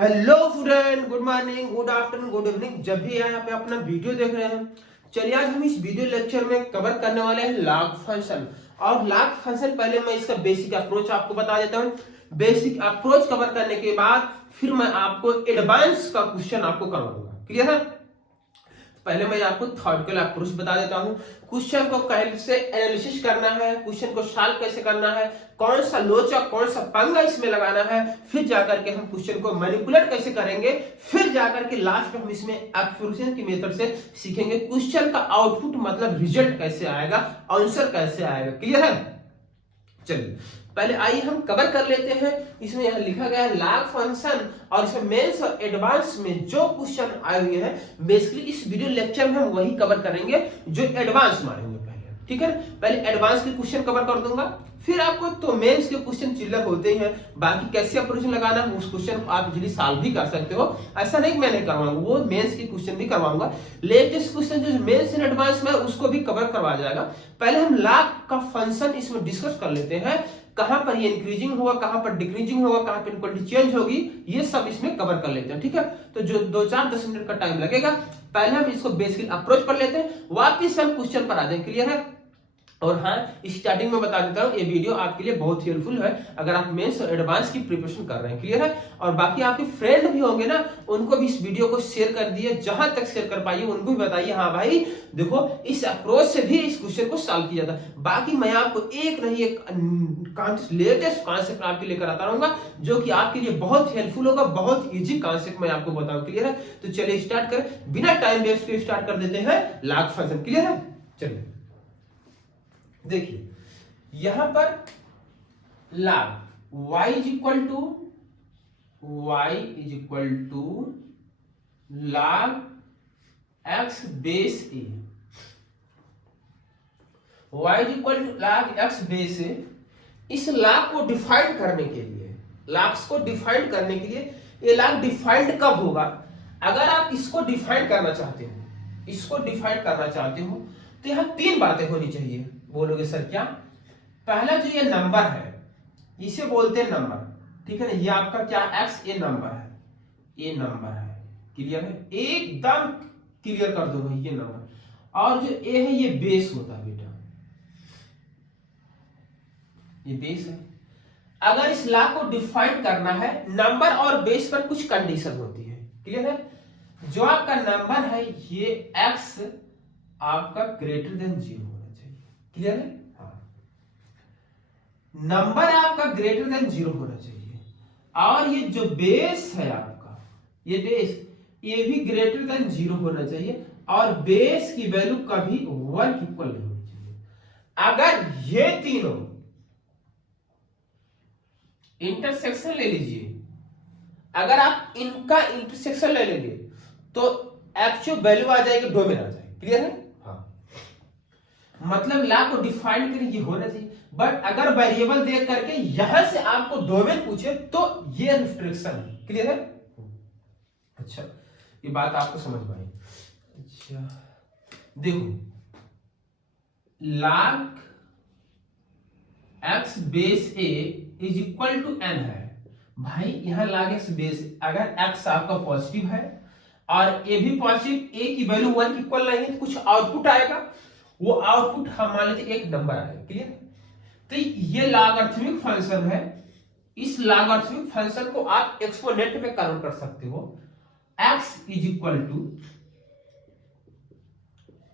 Hello student, good morning, good afternoon, good evening. जब भी यहाँ पे अपना वीडियो देख रहे हैं, चलिए आज हम इस वीडियो लेक्चर में कवर करने वाले हैं लॉग फंक्शन। और लॉग फंक्शन पहले मैं इसका बेसिक अप्रोच आपको बता देता हूँ। बेसिक अप्रोच कवर करने के बाद फिर मैं आपको एडवांस का क्वेश्चन आपको करवाऊंगा। क्लियर है? पहले मैं आपको थ्योरेटिकल अप्रोच बता देता हूं। क्वेश्चन को कैसे एनालिसिस करना है, क्वेश्चन को सॉल्व कैसे करना है, कौन सा लोचा कौन सा पंगा इसमें लगाना है, फिर जाकर के हम क्वेश्चन को मैनिपुलेट कैसे करेंगे, फिर जाकर के लास्ट में हम इसमें एप्लीकेशन की मेथड से सीखेंगे क्वेश्चन का आउटपुट मतलब रिजल्ट कैसे आएगा, आंसर कैसे आएगा। क्लियर है? चलिए पहले आइए हम कवर कर लेते हैं। इसमें यहाँ लिखा गया है लॉग फंक्शन, और इसमें मेंस और एडवांस में जो क्वेश्चन आए हुए हैं बेसिकली इस वीडियो लेक्चर में हम वही कवर करेंगे जो एडवांस में आएंगे पहले। ठीक है, पहले एडवांस के क्वेश्चन कवर कर दूंगा, फिर आपको तो मेंस के क्वेश्चन चिल्लर होते हैं, बाकी कैसे अप्रोच लगाना है उस क्वेश्चन को आप इजीली सॉल्व भी कर सकते हो। ऐसा नहीं कि मैं नहीं करवाऊंगा, वो मेंस के क्वेश्चन भी करवाऊंगा। लेटेस्ट क्वेश्चन जो मेंस इन एडवांस में उसको भी कवर करवा जाएगा। पहले हम लॉग का फंक्शन इसमें डिस्कस कर लेते हैं, कहां पर ये इंक्रीजिंग होगा, कहां पर डिक्रीजिंग होगा, कहां पर इक्वलिटी चेंज होगी, ये सब इसमें कवर कर लेते हैं। ठीक है, तो जो 2-4-10 मिनट का टाइम लगेगा, पहले हम इसको बेसिक अप्रोच कर लेते हैं, वापिस हम क्वेश्चन पर आ जाएंगे। क्लियर है? और हाँ, स्टार्टिंग में बता देता हूँ ये वीडियो आपके लिए बहुत हेल्पफुल है अगर आप मेंस और एडवांस की प्रिपरेशन कर रहे हैं। क्लियर है? और बाकी आपके फ्रेंड भी होंगे ना, उनको भी इस वीडियो को शेयर कर दिए, जहां तक शेयर कर पाइए उनको भी बताइए हाँ भाई देखो इस अप्रोच से भी इस क्वेश्चन को सॉल्व किया जाता है। बाकी मैं आपको एक नहीं एक लेटेस्ट कॉन्सेप्ट आपके लेकर आता रहूंगा जो कि आपके लिए बहुत हेल्पफुल होगा, बहुत इजी कॉन्सेप्ट मैं आपको बताऊं। क्लियर है? तो चलिए स्टार्ट करें, बिना टाइम वेस्ट के स्टार्ट कर देते हैं लॉग फंक्शन। क्लियर है? चलिए देखिए यहां पर log y is equal to log x base a, y is equal to log x base a। इस log को डिफाइन करने के लिए, लॉग्स को डिफाइन करने के लिए, ये log डिफाइंड कब होगा? अगर आप इसको डिफाइन करना चाहते हो, इसको डिफाइन करना चाहते हो तो यहां 3 बातें होनी चाहिए। बोलोगे सर क्या? पहला जो ये नंबर है इसे बोलते हैं नंबर। ठीक है ना, ये आपका क्या एक्स ए नंबर है, ये नंबर है। क्लियर है? एकदम क्लियर कर दो भाई, ये नंबर। और जो ए है ये बेस होता है बेटा, ये बेस है। अगर इस लॉ को डिफाइन करना है, नंबर और बेस पर कुछ कंडीशन होती है। क्लियर है? जो आपका नंबर है ये एक्स आपका ग्रेटर देन 0 होना चाहिए। क्लियर है? हाँ, नंबर आपका ग्रेटर देन 0 होना चाहिए। और ये जो बेस है आपका, ये बेस, ये भी ग्रेटर देन 0 होना चाहिए, और बेस की वैल्यू कभी 1 की इक्वल नहीं होनी चाहिए। अगर ये तीनों इंटरसेक्शन ले लीजिए, अगर आप इनका इंटरसेक्शन ले लेंगे तो एक्चुअल वैल्यू आ जाएगी, डोमेन आ जाएगी। क्लियर है? मतलब लॉ को डिफाइन करके ये होना चाहिए। बट अगर वेरिएबल देख करके यहां से आपको डोमेन पूछे तो ये रिस्ट्रिक्शन है। क्लियर है? अच्छा, ये बात आपको समझ में आई? अच्छा देखो, log x base a is equal to n है भाई। यहां log x बेस, अगर x आपका पॉजिटिव है और a भी पॉजिटिव, a की वैल्यू 1 की इक्वल नहीं है तो कुछ आउटपुट आएगा, वो आउटपुट हम मान लेते एक नंबर आएगा। क्लियर? तो ये लॉगरिथमिक फंक्शन है। इस लॉगरिथमिक फंक्शन को आप एक्सपोनेंट में कन्वर्ट कर सकते हो। x is equal to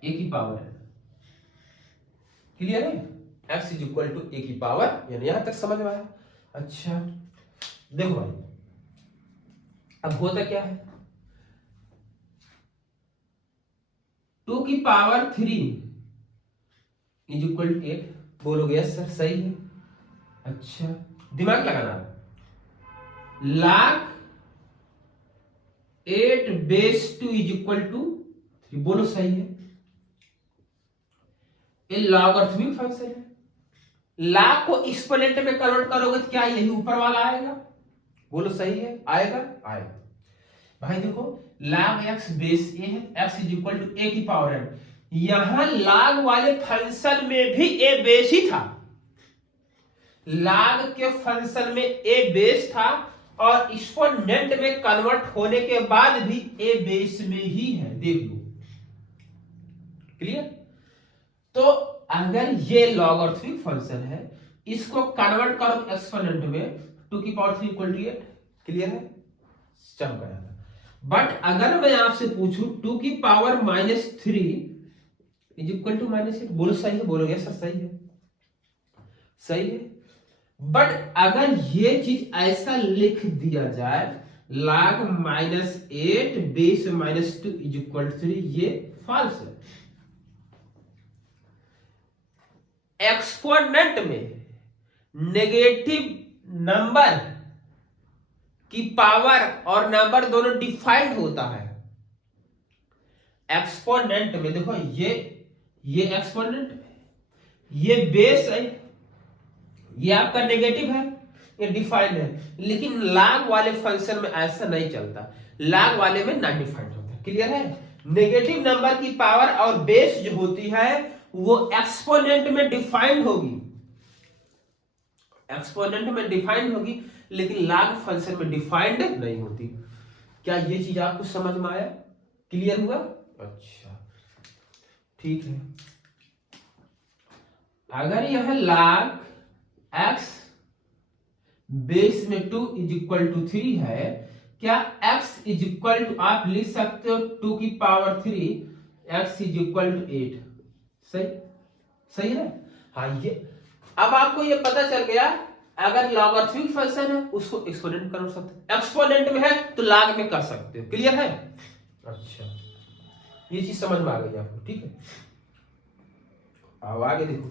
a की पावर है। क्लियर है? x is equal to a की पावर, यानी यहां तक समझ में आया? अच्छा देखो भाई, अब होता क्या है, 2 की पावर 3 इज इक्वल टू 8। बोलोगे यस सर सही है। अच्छा दिमाग लगाना, log 8 base 2 is equal to 3। बोलो सही है। ये लॉगरिथमिक फंक्शन है। log को एक्सपोनेंट में कन्वर्ट करोगे तो क्या यही ऊपर वाला आएगा? बोलो सही है? आएगा? आएगा भाई। देखो log x बेस a है, x is equal to a की पावर है। यहां log वाले फंक्शन में भी a बेस ही था, log के फंक्शन में a बेस था और एक्सपोनेंट में कन्वर्ट होने के बाद भी ए बेस में ही है, देख लो। क्लियर? तो अगर ये लॉगरिथमिक फंक्शन है, इसको कन्वर्ट करो एक्सपोनेंट में, 2 की पावर 3 इक्वल टू 8। क्लियर है? चमक आया था। बट अगर मैं आपसे पूछूं 2 की पावर -3 इज इक्वल टू -8, बोलो सही है? बोलोगे सर सही है, सही है। बट अगर ये चीज ऐसा लिख दिया जाए log -8 base -2 is equal to 3, ये फॉल्स है। एक्सपोनेंट में नेगेटिव नंबर की पावर और नंबर दोनों डिफाइंड होता है। एक्सपोनेंट में देखो, ये एक्सपोनेंट है, ये बेस है, ये आपका नेगेटिव है, ये डिफाइंड है। लेकिन log वाले फंक्शन में ऐसा नहीं चलता, log वाले में नॉट डिफाइंड होता है। क्लियर है? नेगेटिव नंबर की पावर और बेस जो होती है वो एक्सपोनेंट में डिफाइंड होगी, एक्सपोनेंट में डिफाइंड होगी, लेकिन log फंक्शन में डिफाइंड नहीं होती। क्या ये चीज आपको समझ में आया? क्लियर हुआ? अच्छा, ठीक है। अगर यह log x बेस में 2 इज इक्वल टू 3 है, क्या x इज इक्वल टू, आप लिख सकते हो 2 की power 3, x is equal to 8। सही, सही है? हाँ, ये अब आपको ये पता चल गया, अगर लॉगरिथमिक फंक्शन है उसको एक्सपोनेंट कर सकते हैं, एक्सपोनेंट में है तो log में कर सकते हो। क्लियर है? अच्छा, ये चीज समझ में आ गई आपको? ठीक है, अब आगे देखो।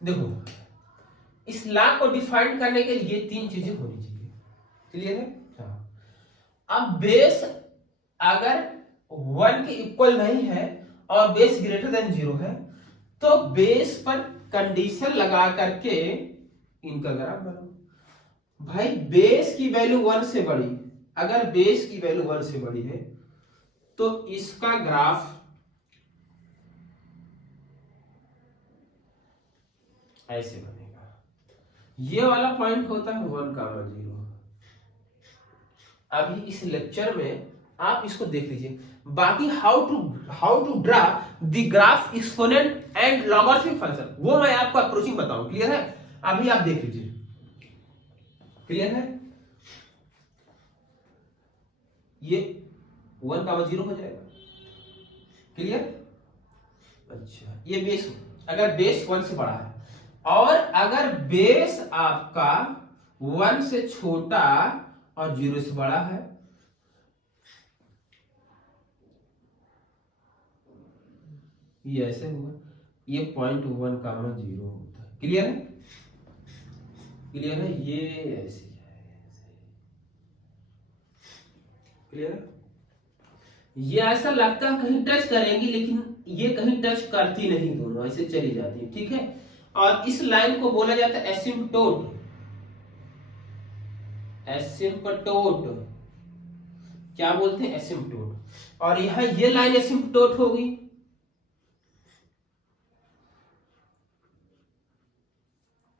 देखो, इस log को डिफाइन करने के लिए 3 चीजें होनी चाहिए। क्लियर है? हाँ। अब बेस अगर 1 के इक्वल नहीं है और बेस ग्रेटर देन 0 है, तो बेस पर कंडीशन लगा करके इनका ग्राफ बनाओ। भाई बेस की वैल्यू 1 से बड़ी, अगर बेस की वैल्यू 1 से बड़ी है तो इसका ग्राफ ऐसे बनेगा। ये वाला पॉइंट होता है 1,0। अभी इस लेक्चर में आप इसको देख लीजिए। बाकी how to draw the graph exponent and logarithmic function, वो मैं आपको अप्रोचिंग बताऊं। क्लियर है? अभी आप देख लीजिए। क्लियर है? ये 1,0 हो जाएगा। क्लियर? अच्छा, ये बेस, अगर बेस 1 से बड़ा है और अगर बेस आपका 1 से छोटा और 0 से बड़ा है, ये ऐसे हुआ, ये 0.1,0 होता है। क्लियर है? क्लियर है? ये ऐसे क्लियर है? ये ऐसा लगता है कहीं टच करेंगी, लेकिन ये कहीं टच करती नहीं, दोनों ऐसे चली जाती है। ठीक है? और इस लाइन को बोला जाता है एसिम्पटोट। एसिम्पटोट क्या बोलते हैं? एसिम्पटोट। और यहां ये लाइन एसिम्पटोट होगी।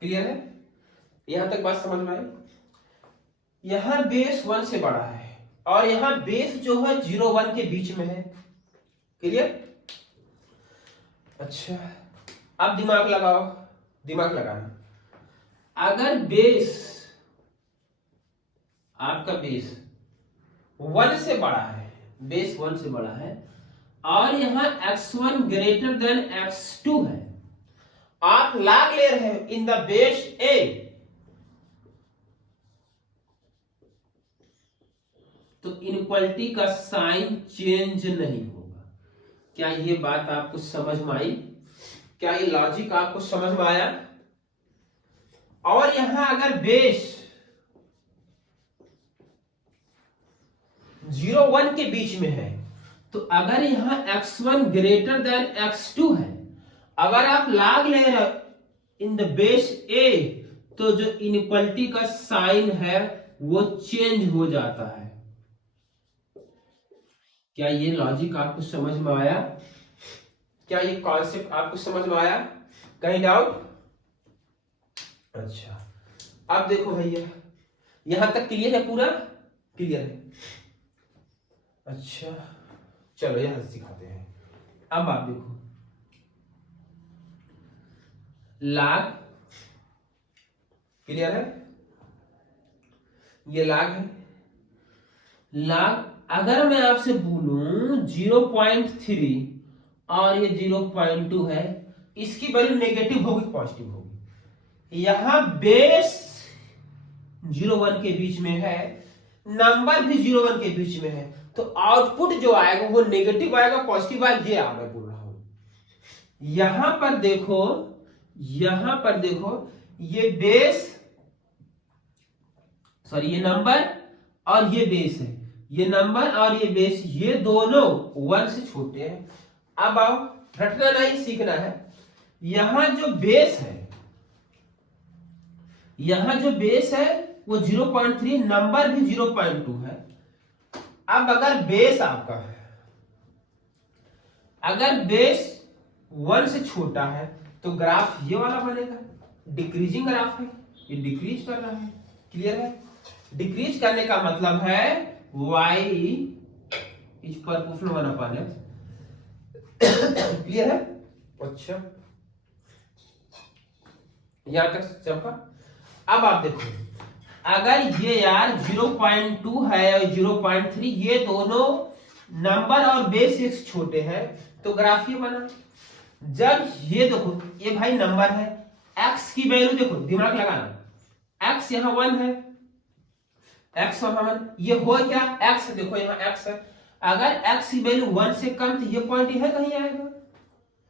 क्लियर है? यहां तक बात समझ में आई? यहां बेस 1 से बड़ा है और यहां बेस जो है 0-1 के बीच में है। क्लियर? अच्छा, अब दिमाग लगाओ, दिमाग लगाना। अगर बेस, आपका बेस 1 से बड़ा है, बेस 1 से बड़ा है और यहां x1 ग्रेटर देन x2 है, आप log ले रहे हैं इन द बेस a, तो इनइक्वालिटी का साइन चेंज नहीं होगा। क्या ये बात आपको समझ में आई? क्या ये लॉजिक आपको समझ में आया? और यहां अगर बेस 0-1 के बीच में है, तो अगर यहां x1 ग्रेटर देन x2 है, अगर आप log ले रहे इन द बेस a, तो जो इनइक्वालिटी का साइन है वो चेंज हो जाता है। क्या ये लॉजिक आपको समझ में आया? क्या ये कॉन्सेप्ट आपको समझ में आया? कहीं डाउट? अच्छा, अब देखो भैया, यहां तक क्लियर है? पूरा क्लियर है? अच्छा चलो यहां सिखाते हैं। अब आप देखो, लाग क्लियर है, ये लाग है। लाग अगर मैं आपसे बोलूं 0.3 और ये 0.2 है, इसकी वैल्यू नेगेटिव होगी पॉजिटिव होगी? यहां बेस 0-1 के बीच में है, नंबर भी 0-1 के बीच में है, तो आउटपुट जो आएगा वो नेगेटिव आएगा पॉजिटिव आएगा, ये मैं बोल रहा हूं। यहां पर देखो, यहां पर देखो, ये बेस सॉरी ये नंबर और ये बेस है, ये नंबर और ये बेस, ये दोनों 1 से छोटे हैं। अब आओ, रटना नहीं सीखना है। यहां जो बेस है, यहां जो बेस है वो 0.3, नंबर भी 0.2 है। अब अगर बेस आपका है, अगर बेस 1 से छोटा है तो ग्राफ ये वाला बनेगा, डिक्रीजिंग ग्राफ है, ये डिक्रीज कर रहा है। क्लियर है? डिक्रीज करने का मतलब है y is perpendicular 1/x। Clear है? अच्छा यहां तक चमका। अब आप देखो, अगर ये यार 0.2 है और 0.3, ये दोनों नंबर और बेस एक से छोटे हैं, तो ग्राफ ये बना। जब ये देखो, ये भाई नंबर है, x की वैल्यू देखो, दिमाग लगाना, x यहां 1 है, x वहां 1, ये हो क्या x, देखो यहां x है। अगर x की वैल्यू 1 से कम, तो ये पॉइंट यहां कहीं आएगा,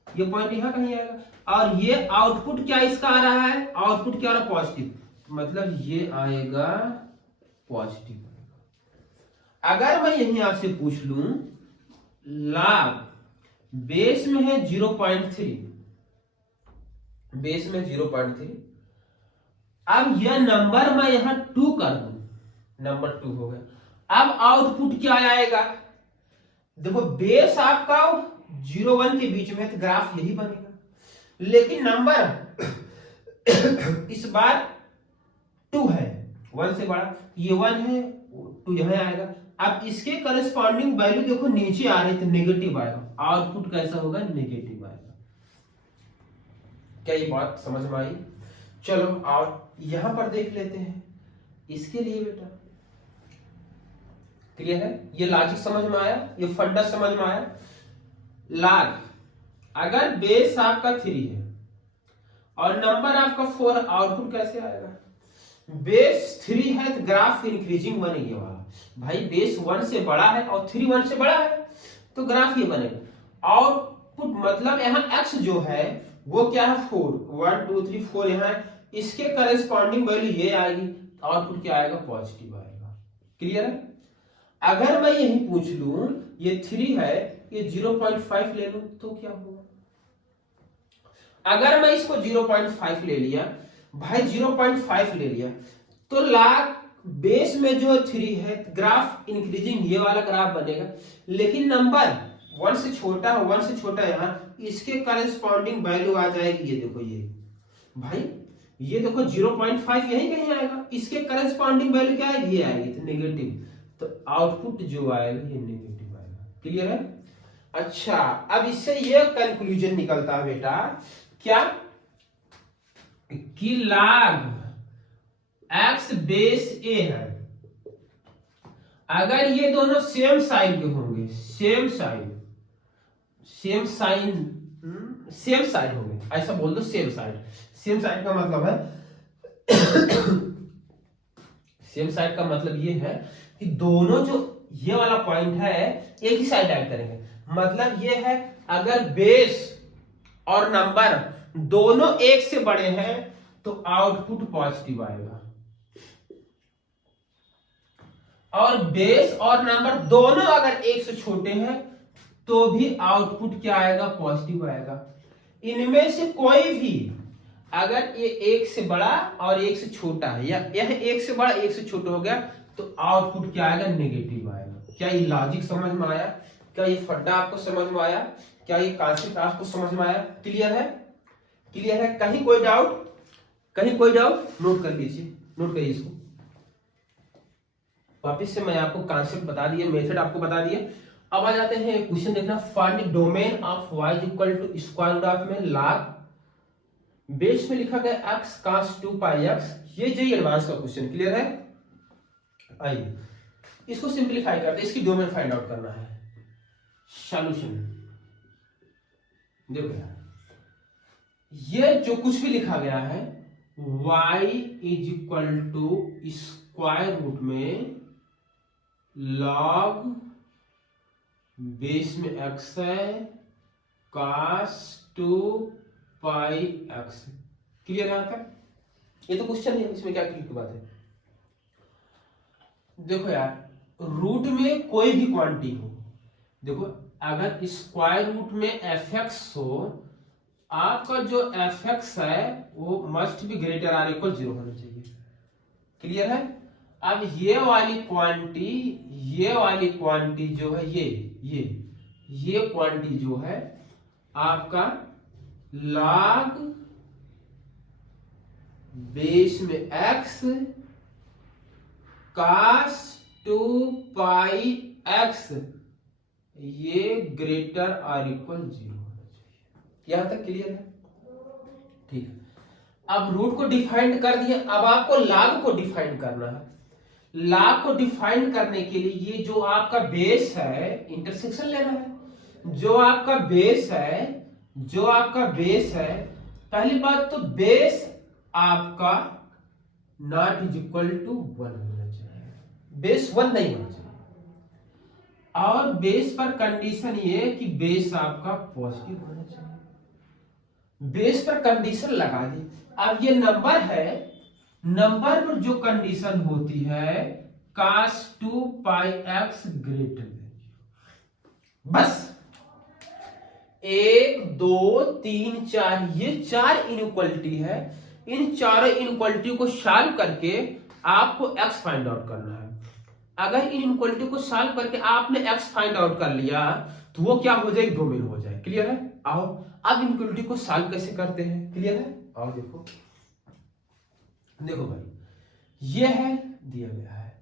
ये पॉइंट यहां कहीं आएगा, और ये आउटपुट क्या इसका आ रहा है? आउटपुट क्या आ रहा है? पॉजिटिव, मतलब ये आएगा पॉजिटिव। अगर मैं यहीं आपसे पूछ लूं, लाग बेस में है 0.3, बेस में 0.3, अब यह नंबर मैं यहां 2 कर दूं, नंबर 2 हो गया। अब आउटपुट क्या आएगा? देखो बेस आपका 0-1 के बीच में, तो ग्राफ यही बनेगा, लेकिन नंबर इस बार 2 है, 1 से बड़ा, ये 1 है, 2 यहां आएगा। अब इसके करस्पॉन्डिंग वैल्यू देखो नीचे आ रही, तो नेगेटिव आएगा, आउटपुट कैसा होगा? नेगेटिव आएगा। क्या ये बात समझ में आई? चलो और यहां पर देख लेते हैं इसके लिए बेटा। क्लियर है? ये लॉजिक समझ में आया, ये फंडा समझ में आया। लाग अगर बेस आपका 3 है और नंबर आपका 4, आउटपुट कैसे आएगा? बेस 3 है तो ग्राफ इंक्रीजिंग बनेगा वाला, भाई बेस 1 से बड़ा है और 3 1 से बड़ा है, तो ग्राफ ये बनेगा। आउटपुट मतलब यहाँ x जो है वो क्या है? 4, 1 2 3 4 यहाँ है, इसके करस्पॉन्डिंग वैल्यू ये आएगी, आउटपुट क्या आएगा? पॉजिटिव आएगा। क्लियर है? अगर मैं यही पूछ लूं ये 3 है, ये 0.5 ले लूं, तो क्या होगा? अगर मैं इसको 0.5 ले लिया, भाई 0.5 ले लिया, तो लाग बेस में जो 3 है, ग्राफ इंक्रीजिंग ये वाला ग्राफ बनेगा, लेकिन नंबर 1 से छोटा है, 1 से छोटा यहाँ, इसके करस्पॉन्डिंग वैल्यू आ जाएगी, ये देखो, ये भाई ये देखो 0.5 यही कहीं आएगा, इसके करस्पॉन्डिंग वैल्यू क्या आएगी? ये आएगी, तो नेगेटिव, तो आउटपुट जो आएगा ये नेगेटिव आएगा। क्लियर है? अच्छा अब इससे ये कंक्लूजन निकलता है बेटा, क्या कि लाग x बेस a है, अगर ये दोनों सेम साइन के होंगे, सेम साइन होंगे, ऐसा बोल दो, सेम साइड। सेम साइड का मतलब है सेम साइड का मतलब ये है कि दोनों जो ये वाला पॉइंट है एक ही साइड ऐड करेंगे, मतलब ये है अगर बेस और नंबर दोनों एक से बड़े हैं तो आउटपुट पॉजिटिव आएगा, और बेस और नंबर दोनों अगर एक से छोटे हैं तो भी आउटपुट क्या आएगा? पॉजिटिव आएगा। इनमें से कोई भी अगर ये एक से बड़ा और एक से छोटा है, या यह एक से बड़ा एक से छोटा हो गया, तो आउटपुट क्या आएगा? नेगेटिव आएगा। क्या ये लॉजिक समझ में आया? क्या ये फड्डा आपको समझ में आया? क्या ये कॉन्सेप्ट आपको समझ में आया? क्लियर है? क्लियर है? कहीं कोई डाउट? नोट कर लीजिए, नोट करिए इसको। वापिस से मैं आपको कॉन्सेप्ट बता दिया, मेथड आपको बता दिया। अब आ जाते हैं क्वेश्चन देखना, find domain of y equal to square root of में log बेस में लिखा गया x cos 2 पाई x। ये जो एडवांस का क्वेश्चन, क्लियर है। आइए इसको सिंपलीफाई करते हैं, इसकी डोमेन फाइंड आउट करना है। सॉल्यूशन देखो यार, ये जो कुछ भी लिखा गया है y is equal to square root में log बेस में x है cos 2 पाई x। क्लियर है तक? ये तो क्वेश्चन है, इसमें क्या क्लियर की बात है। देखो यार, रूट में कोई भी क्वांटिटी हो, देखो अगर स्क्वायर रूट में fx हो, आपका जो fx है वो must be greater or equal 0 होना चाहिए। क्लियर है। अब ये वाली क्वांटिटी जो है, ये क्वांटिटी जो है आपका log बेस में x cos 2 पाई x, ये ग्रेटर आर इक्वल 0 होना चाहिए। यहां तक क्लियर है? ठीक है। अब रूट को डिफाइन कर दिया, अब आपको log को डिफाइन करना है। log को डिफाइन करने के लिए ये जो आपका बेस है, इंटरसेक्शन लेना है। जो आपका बेस है, पहली बात तो बेस आपका नॉट इज इक्वल टू 1 होना चाहिए, बेस 1 नहीं होना चाहिए। और बेस पर कंडीशन ये कि बेस आपका पॉजिटिव होना चाहिए। बेस पर कंडीशन लगा दी। अब ये नंबर है, नंबर पर जो कंडीशन होती है cos 2 pi x greater than 0। बस 1 2 3 4, ये 4 इनइक्वालिटी है। इन चारों इनइक्वालिटी को सॉल्व करके आपको x फाइंड आउट करना है। अगर इन इनइक्वालिटी को सॉल्व करके आपने x फाइंड आउट कर लिया तो वो क्या हो जाए, डोमेन हो जाए। क्लियर है। आओ अब इनइक्वालिटी को सॉल्व कैसे करते हैं, क्लियर है। आओ देखो भाई, ये है दिया गया है।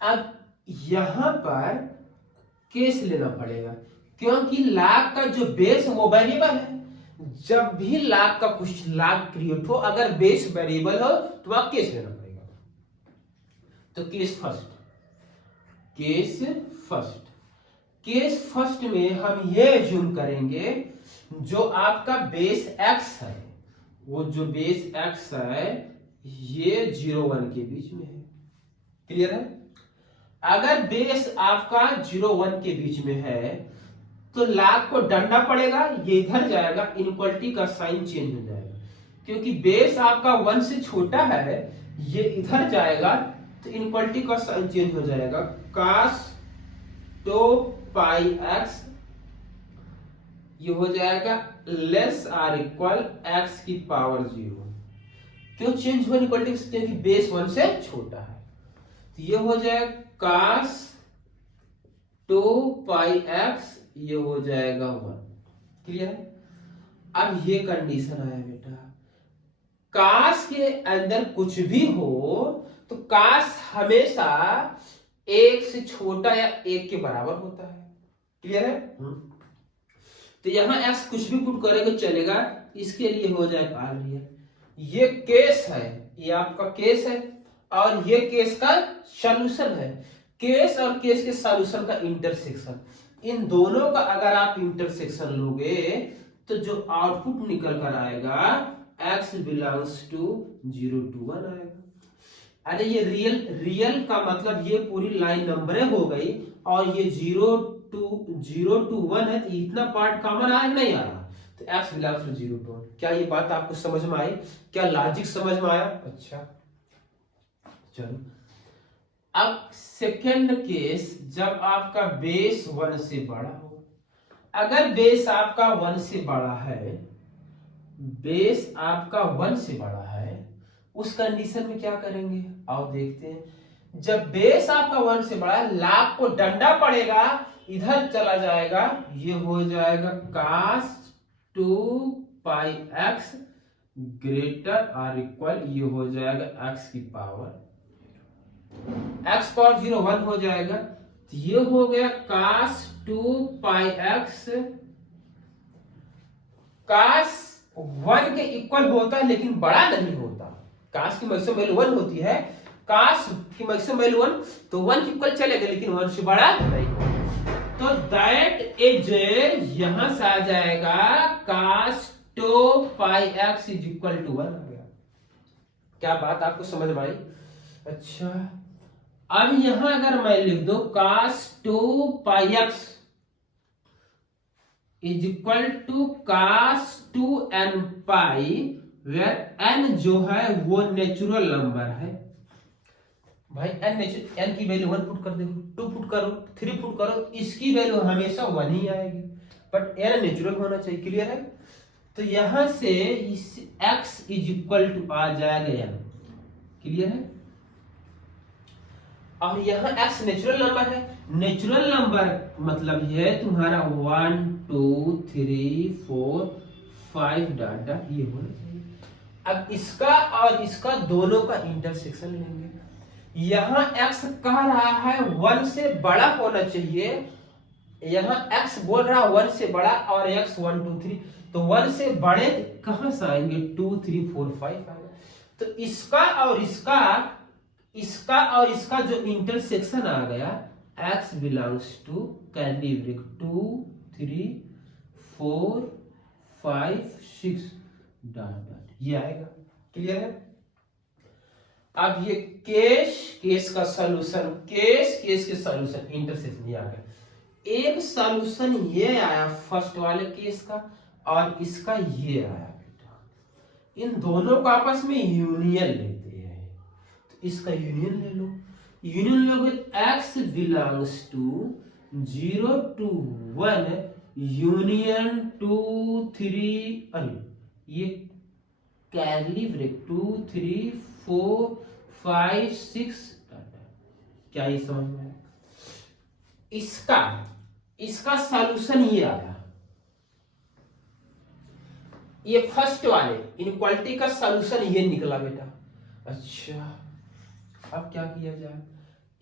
अब यहां पर केस लेना पड़ेगा, क्योंकि log का जो बेस वो वेरिएबल है। जब भी log का कुछ log क्रिएट हो, अगर बेस वेरिएबल हो तो आप केस लेना पड़ेगा। तो केस फर्स्ट में हम ये एज्यूम करेंगे, जो आपका बेस x है, वो जो बेस x है ये 0 1 के बीच में है। क्लियर है। अगर बेस आपका 0 1 के बीच में है तो log को डालना पड़ेगा, ये इधर जाएगा, इनइक्वालिटी का साइन चेंज हो जाएगा। क्योंकि बेस आपका 1 से छोटा है, ये इधर जाएगा तो इनइक्वालिटी का साइन चेंज हो जाएगा। cos 2 पाई x ये हो जाएगा लेस आर इक्वल x की पावर 0। क्यों चेंज हुआ इनइक्वालिटी, क्योंकि बेस 1 से छोटा है। तो ये हो जाएगा cos 2 पाई x, ये हो जाएगा 1। क्लियर है। अब ये कंडीशन आया बेटा, cos के अंदर कुछ भी हो तो cos हमेशा 1 से छोटा या 1 के बराबर होता है। क्लियर है। तो यहां x कुछ भी पुट करेगा चलेगा, इसके लिए हो जाएगा r रियल। ये केस है, ये आपका केस है, और ये केस का सॉल्यूशन है। केस और केस के सॉल्यूशन का इंटरसेक्शन, इन दोनों का अगर आप इंटरसेक्शन लोगे तो जो आउटपुट निकल कर आएगा x बिलोंग्स टू 0 to 1 आएगा। अरे ये रियल का मतलब ये पूरी लाइन नंबरें हो गई, और ये 0 to 1 है, तो इतना पार्ट कॉमन आ नहीं आ रहा, तो x बिलोंग्स टू 0 to 1। क्या ये बात आपको समझ में आई? क्या लॉजिक समझ में आया? अच्छा चलो, अब सेकेंड केस, जब आपका बेस 1 से बड़ा हो। अगर बेस आपका 1 से बड़ा है, बेस आपका 1 से बड़ा है, उस कंडीशन में क्या करेंगे आओ देखते हैं। जब बेस आपका 1 से बड़ा है, log को डंडा पड़ेगा, इधर चला जाएगा, ये हो जाएगा cos 2 pi x greater or equal, ये हो जाएगा x की पावर एक्स पावर 0 1 हो जाएगा, तो ये हो गया cos 2 पाई एक्स। cos 1 के इक्वल होता है लेकिन बड़ा नहीं होता, cos की मैक्सिमम वैल्यू 1 होती है, cos की मैक्सिमम वैल्यू 1, तो 1 के इक्वल चलेगा लेकिन 1 से बड़ा नहीं होगा। तो दैट इज, यहां से आ जाएगा cos 2 pi x is equal to 1 आ गया। क्या बात आपको समझ में आई? अच्छा, अब यहां अगर मैं लिख दो cos 2 pi x is equal to cos 2n pi, where n जो है वो नेचुरल नंबर है। भाई n की वैल्यू 1 पुट कर दो, 2 पुट करो, 3 पुट करो, इसकी वैल्यू हमेशा 1 ही आएगी, बट n नेचुरल होना चाहिए। क्लियर है? तो यहां से इस x इज इक्वल टू आ जाएगा n। क्लियर है? और यहाँ x नेचुरल नंबर है, नेचुरल नंबर मतलब ये तुम्हारा 1 2 3 4 5 डॉट डॉट ये होना चाहिए। अब इसका और इसका दोनों का इंटरसेक्शन लेंगे। यहाँ x कह रहा है 1 से बड़ा होना चाहिए, यहाँ x बोल रहा है 1 से बड़ा, और x 1 2 3, तो 1 से बड़े कहां से आएंगे? 2 3 4 5 आएगा। तो इसका और इसका जो इंटरसेक्शन आ गया, x belongs to candy break 2 3 4 5 6 dot dot ये आएगा। क्लियर है? अब ये केस का सॉल्यूशन, केस के सॉल्यूशन, इंटरसेक्शन ये आ गया। एक सॉल्यूशन ये आया फर्स्ट वाले केस का, और इसका ये आया बेटा। इन दोनों को आपस में यूनियन लेते हैं, तो इसका यूनियन ले लो। यूनियन लोगे x belongs to 0 to 1 union 2 3, अरे ये कैर्ली ब्रेक 2 3 4 5 6, क्या ये समझ में आया? इसका सॉल्यूशन ये आया, ये फर्स्ट वाले इनइक्वालिटी का सॉल्यूशन ये निकला बेटा। अच्छा, अब क्या किया जाए?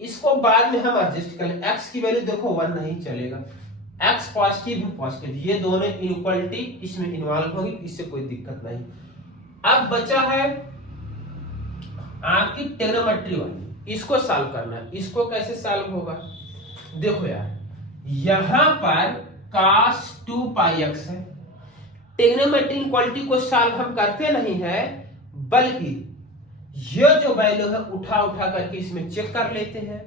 इसको बाद में हम एडजस्ट कर लें। x की वैल्यू देखो 1 नहीं चलेगा, x पॉजिटिव है पॉजिटिव, ये दोनों इनइक्वालिटी इसमें इन्वॉल्व होगी, इससे कोई दिक्कत नहीं। अब बचा है आपकी ट्रिग्नोमेट्री वाली, इसको सॉल्व करना है। इसको कैसे सॉल्व होगा? देखो यार, यहां पर cos 2 पाई x है, ट्रिग्नोमेट्री इनइक्वालिटी को सॉल्व हम करते नहीं है, बल्कि ये जो वैल्यू है उठा करके इसमें चेक कर लेते हैं।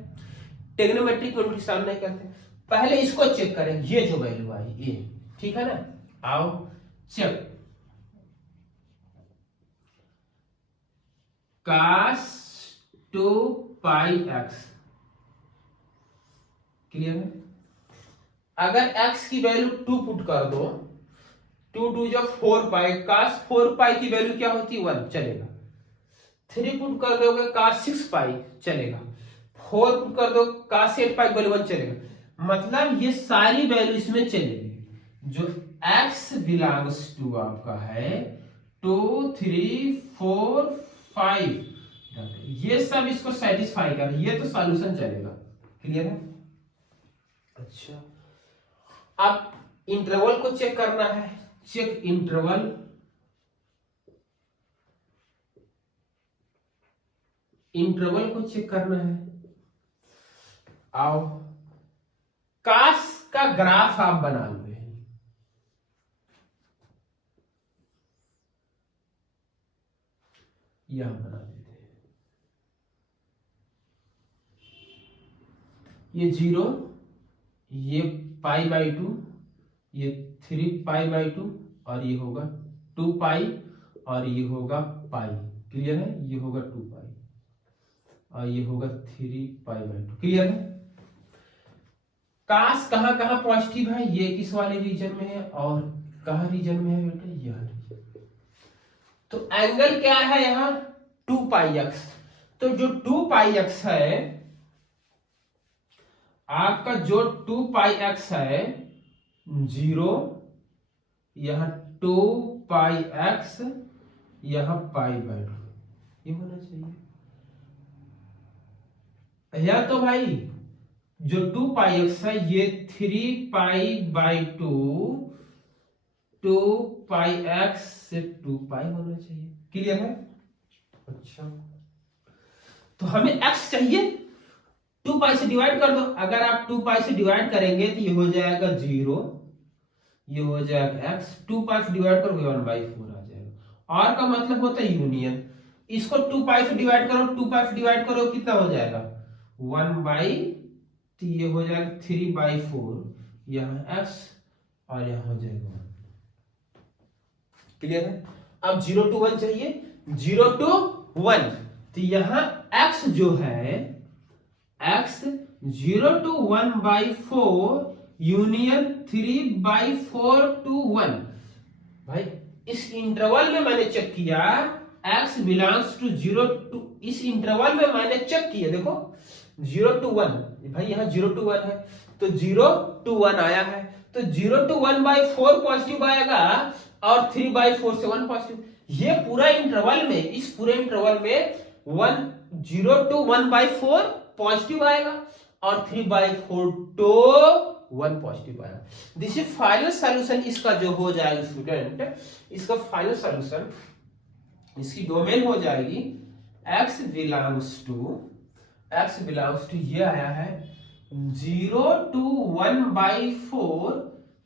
ट्रिग्नोमेट्री इनइक्वालिटी सॉल्व नहीं करते, पहले इसको चेक करें, ये जो वैल्यू आई ये, ठीक है ना? आओ check, cos 2 pi x। Clear है? अगर x की वैल्यू 2 पुट कर दो, 2 2 जो 4 पाई, cos 4 पाई की वैल्यू क्या होती है? 1 चलेगा। 3 पुट कर दोगे cos 6 पाई चलेगा, 4 पुट कर दो cos 8 पाई वैल्यू 1 चलेगा। मतलब ये सारी वैल्यू इसमें चलेगी। जो x बिलोंग्स टू आपका है 2 3 4 5, ये सब इसको सेटिस्फाई कर, ये तो सॉल्यूशन चलेगा। क्लियर है? अच्छा, अब इंटरवल को चेक करना है, चेक इंटरवल। इंटरवल को चेक करना है। आओ, कास का ग्राफ आप बना लो, यह बना देते हैं। ये 0, ये पाई बाई 2, ये 3 पाई बाई 2, और ये होगा 2 पाई, और ये होगा पाई। क्लियर है? ये होगा 2 पाई, और ये होगा 3 पाई बाई 2। क्लियर है? कास कहां कहां पॉजिटिव है, ये किस वाले रीजन में है, और कहां रीजन में है बेटा? यह रीजन। तो एंगल क्या है यहां? 2 पाई एक्स। तो जो 2 पाई एक्स है आपका, जो 2 पाई एक्स है 0, यहां 2 पाई एक्स, यहां पाई बाई 2, ये होना चाहिए। या तो भाई जो 2 पाई एक्स है ये 3 पाई बाई 2 पाई एक्स से 2 पाई होना चाहिए। क्लियर है? अच्छा, तो हमें एक्स चाहिए, 2 पाई से डिवाइड कर दो। अगर आप 2 पाई से डिवाइड करेंगे तो ये हो जाएगा 0, ये हो जाएगा एक्स, 2 पाई से डिवाइड करोगे 1/4 आ जाएगा। और का मतलब होता है यूनियन। इसको 2 पाई से डिवाइड करो, 2 पाई से डिवाइड करो कितना हो जाएगा 1/, तो ये हो जाएगा 3/4, यहाँ एक्स और यहाँ हो जाएगा 1। क्लियर है? अब 0 to 1 चाहिए, 0 to 1, तो यहाँ x जो है x 0 to 1/4 यूनियन 3/4 to 1। भाई इस इंटरवल में मैंने चेक किया x बिलोंग्स टू 0 to, इस इंटरवल में मैंने चेक किया, देखो 0 to 1, भाई यहाँ 0 to 1 है तो 0 to 1 आया है, तो 0 to 1/4 पॉजिटिव आएगा और 3/4 से 1 पॉजिटिव। ये पूरा इंटरवल में, इस पूरे इंटरवल में 0 to 1/4 पॉजिटिव आएगा और 3/4 to 1 पॉजिटिव आएगा। दिस इज फाइनल सॉल्यूशन इसका जो हो जाएगा स्टूडेंट, इसका फाइनल सॉल्यूशन, इसकी डोमेन हो जाएगी x बिलोंग्स टू ये आया है 0 to 1/4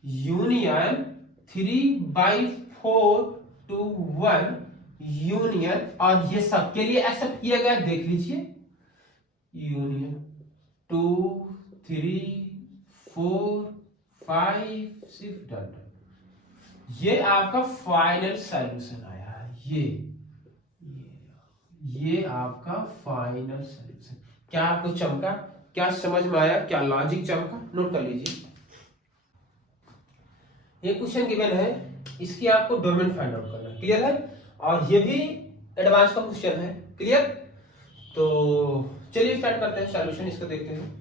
यूनियन 3/4 to 1 यूनियन, और ये सबके लिए एक्सेप्ट किया गया, देख लीजिए यूनियन 2 3 4 5 6 डन। ये आपका फाइनल सॉल्यूशन आया है, ये आपका फाइनल सॉल्यूशन। क्या आपको चमका? क्या समझ में आया? क्या लॉजिक चमका? नोट कर लीजिए। ये क्वेश्चन गिवन है, इसकी आपको डोमेन फाइंड आउट करना। क्लियर है? और ये भी एडवांस का क्वेश्चन है। क्लियर? तो चलिए स्टार्ट करते हैं, सॉल्यूशन इसको देखते हैं।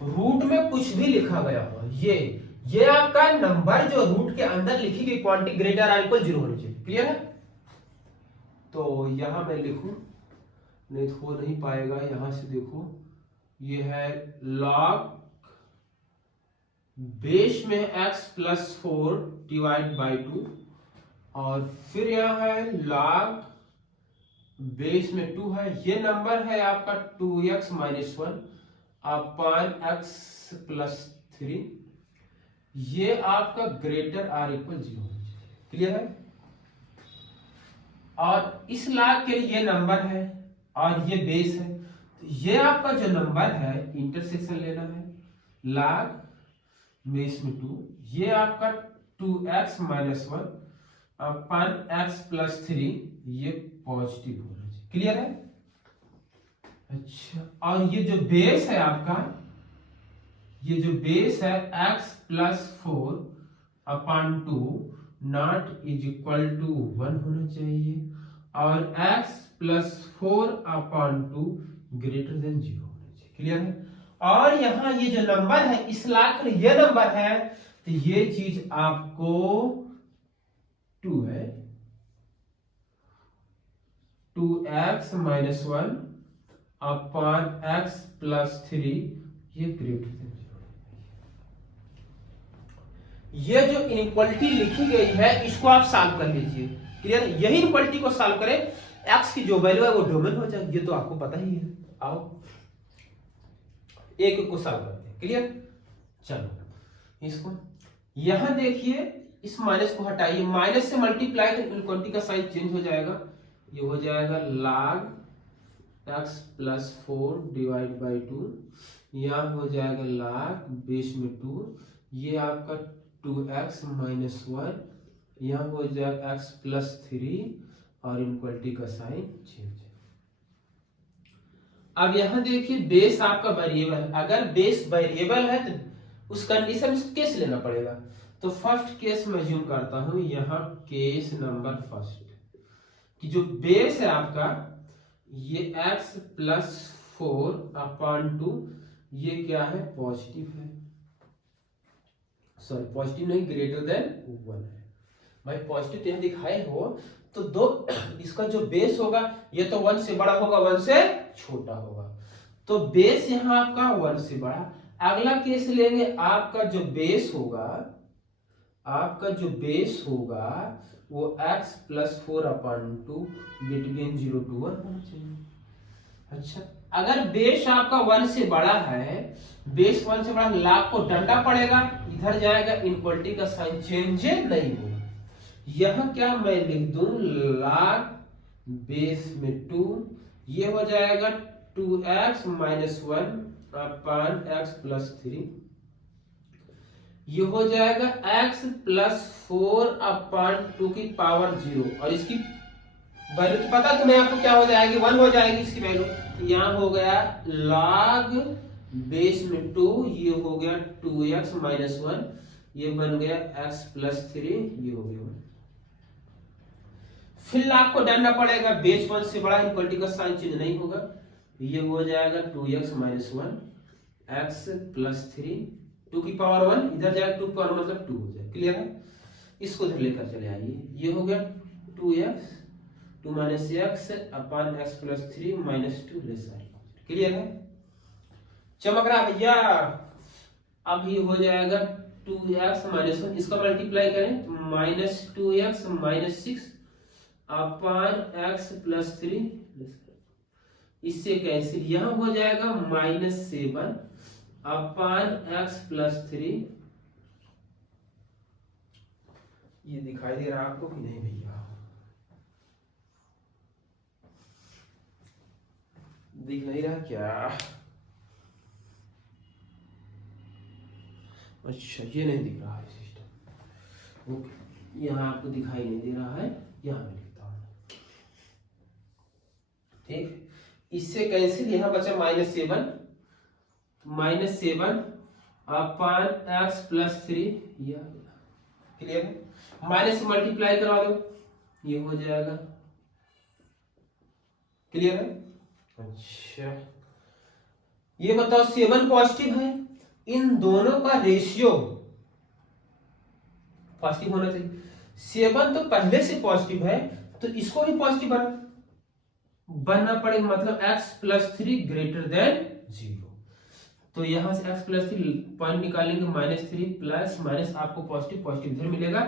रूट में कुछ भी लिखा गया हो, ये आपका नंबर जो रूट के अंदर लिखी गई क्वांटिटी ग्रेटर और इक्वल 0 होनी चाहिए। क्लियर है? तो यहां मैं लिखूं, नहीं तो हो नहीं पाएगा। यहां से देखो, ये है log बेस में x + 4 डिवाइड बाई 2, और फिर यह है log बेस में 2 है, ये नंबर है आपका 2x - 1 अपॉन x + 3, ये आपका ग्रेटर और इक्वल 0। क्लियर है? और इस log के लिए ये नंबर है और ये बेस है, तो ये आपका जो नंबर है इंटरसेक्शन लेना है, log बेस में 2, ये आपका 2x - 1 अपॉन x + 3, ये पॉजिटिव होना चाहिए। क्लियर है? अच्छा, और ये जो बेस है आपका, ये जो बेस है x + 4 upon 2 not is equal to 1 होना चाहिए, और x + 4 अपॉन 2 ग्रेटर देन 0 होना चाहिए। क्लियर है? और यहाँ ये जो नंबर है इस लाख में ये नंबर है, तो ये चीज आपको 2 है, 2x - 1 अपॉन x + 3, ये ग्रेटर देन 0। ये जो इनइक्वालिटी लिखी गई है इसको आप सॉल्व कर लीजिए। क्लियर? यही इनइक्वालिटी को सॉल्व करें, x की जो वैल्यू है वो डोमेन हो जाएगी, ये तो आपको पता ही है। आओ एक को सॉल्व करते हैं। क्लियर? चलो इसको यहां देखिए, इस माइनस को हटाइए, माइनस से मल्टीप्लाई तो इनइक्वालिटी का साइन चेंज हो जाएगा, ये हो जाएगा log x + 4 डिवाइड बाई 2, यहां हो जाएगा log बेस में 2, ये आपका 2x - 1, यहां हो जाएगा x + 3 और इनइक्वालिटी का साइन चेंज। अब यहां देखिए बेस आपका वेरिएबल, अगर बेस वेरिएबल है तो उस कंडीशन में केस लेना पड़ेगा। तो फर्स्ट केस मैं ज्यूम करता हूं, यहां केस नंबर फर्स्ट कि जो बेस है आपका ये x + 4 अपॉन 2, ये क्या है पॉजिटिव है, सॉरी पॉजिटिव नहीं, ग्रेटर देन 1 है। भाई पॉजिटिव तो यहाँ दिखाए हो तो दो इसका जो बेस होगा ये तो 1 से बड़ा होगा 1 से छोटा होगा, तो बेस यहाँ आपका 1 से बड़ा। अगला केस लेंगे, आपका जो बेस होगा वो x + 4/2 बिटवीन 0 to 1 होना चाहिए। अच्छा, अगर बेस आपका 1 से बड़ा है, बेस 1 से बड़ा, लाग को डंडा पड़ेगा, इधर जाएगा, इनक्वलिटी का साइन चेंज नहीं होगा। यह क्या मैं लिख दूं, log बेस में 2, ये हो जाएगा 2x - 1/x + 3, ये हो जाएगा x + 4/2 की पावर 0, और इसकी वैल्यू तो पता तुम्हें आपको क्या हो जाएगी, 1 हो जाएगी इसकी वैल्यू। यहाँ हो गया log बेस में 2, ये हो गया 2x - 1, ये बन गया x + 3, ये हो गया 1। फिर लाग को डालना पड़ेगा, बेस 1 से बड़ा, इक्वलिटी का साइन चेंज नहीं होगा, ये हो जाएगा 2x - 1 x + 3, 2 की पावर 1, इधर जाएगा 2 की पावर मतलब 2 हो जाएगा। क्लियर है? इसको इधर लेकर चले आइए, ये हो गया 2x 2 - x अपन x + 3 - 2 ले साइड। क्लियर है? चमक रहा भैया? अब ये हो जाएगा 2x - 1, इसका मल्टीप्लाई करें -2x - 6 अपन x + 3, इससे कैंसिल, यहां हो जाएगा -7 अपन x + 3। ये दिखाई दे रहा है आपको कि नहीं भैया? दिख नहीं रहा क्या? अच्छा, ये नहीं दिख रहा है सिस्टम, ओके, यहाँ आपको दिखाई नहीं दे रहा है, यहाँ मैं लिखता हूँ। ठीक, इससे कैंसिल, यहाँ बचा -7 अपन x + 3, क्लियर है? माइनस से मल्टीप्लाई करवा दो, ये हो जाएगा। क्लियर है? अच्छा, ये बताओ 7 पॉजिटिव है, इन दोनों का रेशियो पॉजिटिव होना चाहिए। 7 तो पहले से पॉजिटिव है, तो इसको भी पॉजिटिव बनना पड़ेगा, मतलब x + 3 > 0। तो यहां से x + 3 पॉइंट निकालेंगे, -3 प्लस माइनस, आपको पॉजिटिव इधर मिलेगा,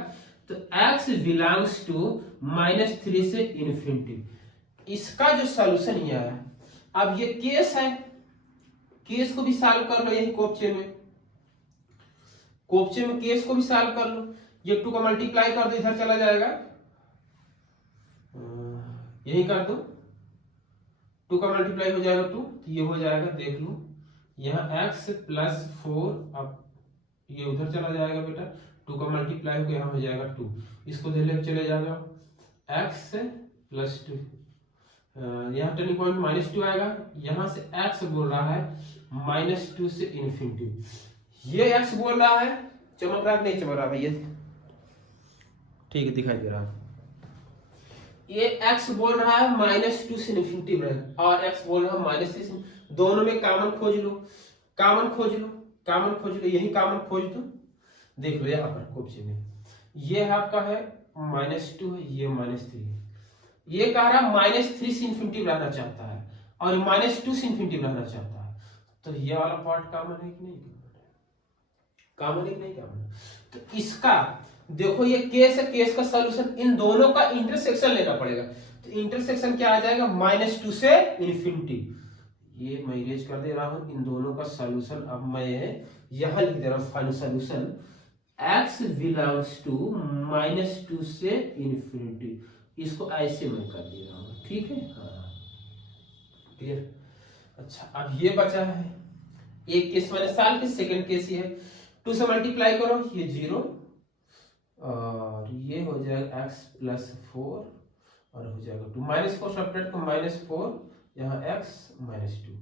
तो x बिलोंग्स टू -3 से इन्फिनिटी। इसका जो सॉल्यूशन ये है, अब ये केस है, केस को भी सॉल्व कर लो, यही कोपचे में केस को भी सॉल्व कर लो, ये 2 का मल्टीप्लाई कर दो, इधर चला जाएगा, यही कर दो, 2 का मल्टीप्लाई हो जाएगा 2, तो ये हो जाएगा, देख लो, यहाँ x + 4, अब ये उधर चला जाएगा बेटा, 2 का मल्टीप्लाई हो गया, यहाँ हो जाएगा 2, इसको लेकर चले जाएगा, x + 2, यहाँ टर्निंग पॉइंट -2 आएगा, यहाँ से x बोल रहा है -2 से इन्फिनिटी, ये x बोल रहा है, चमक रहा नहीं चमक रहा भैया? ठीक है, दिखाई दे रहा है। ये x बोल रहा है -2 से इन्फिनिटी और x बोल रहा है -3 से, दोनों में कॉमन खोज लो, यही कॉमन खोज दो, देख लो यहाँ पर कोपचे में, ये आपका है -2 है, ये -3 है, ये कह रहा -3 से इन्फिनिटी रहना चाहता है और -2 से इन्फिनिटी रहना चाहता है, तो ये वाला पार्ट कॉमन है कि नहीं? कॉमन है कि नहीं कॉमन? तो इसका देखो, ये केस है, केस का सॉल्यूशन, इन दोनों का इंटरसेक्शन लेना पड़ेगा, तो इंटरसेक्शन क्या आ जाएगा, -2 से इन्फिनिटी, ये मैं इरेज कर दे रहा हूं, इन दोनों का सॉल्यूशन अब मैं यहां लिख दे रहा हूं, final solution x belongs to -2 से इन्फिनिटी, इसको ऐसे मैं कर दे रहा हूं, ठीक है? हाँ, क्लियर? अच्छा, अब ये बचा है, एक केस मैंने सॉल्व किया, सेकंड केस ये है, 2 से मल्टीप्लाई करो, ये 0, और ये हो जाएगा x + 4 और हो जाएगा 2, -4 सब्ट्रैक्ट को -4, यहाँ x -2,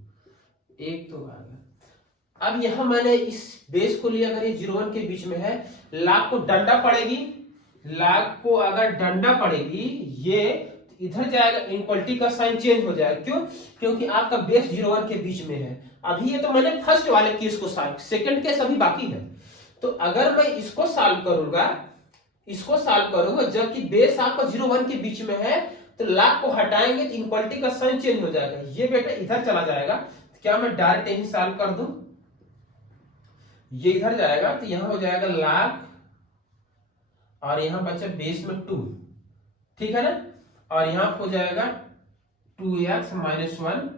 एक तो आ गया। अब यहाँ मैंने इस बेस को लिया, अगर ये 0 1 के बीच में है, लाग को डंडा पड़ेगी, लाग को अगर डंडा पड़ेगी, ये इधर जाएगा, इनक्वलिटी का साइन चेंज हो जाएगा, क्यों? क्योंकि आपका बेस 0 1 के बीच में है। अभी ये तो मैंने फर्स्ट वाले केस को सॉल्व, सेकंड केस अभी बाकी है, तो अगर मैं इसको सॉल्व करूंगा इसको सॉल्व करोगे जबकि बेस आपका 0 1 के बीच में है, तो लाख को हटाएंगे तो इनक्वालिटी का साइन चेंज हो जाएगा, ये बेटा इधर चला जाएगा। तो क्या मैं डायरेक्ट यही सॉल्व कर दूं, ये इधर जाएगा तो यहां हो जाएगा लाख और यहां बचा बेस में 2, ठीक है ना, और यहां हो जाएगा 2x minus 1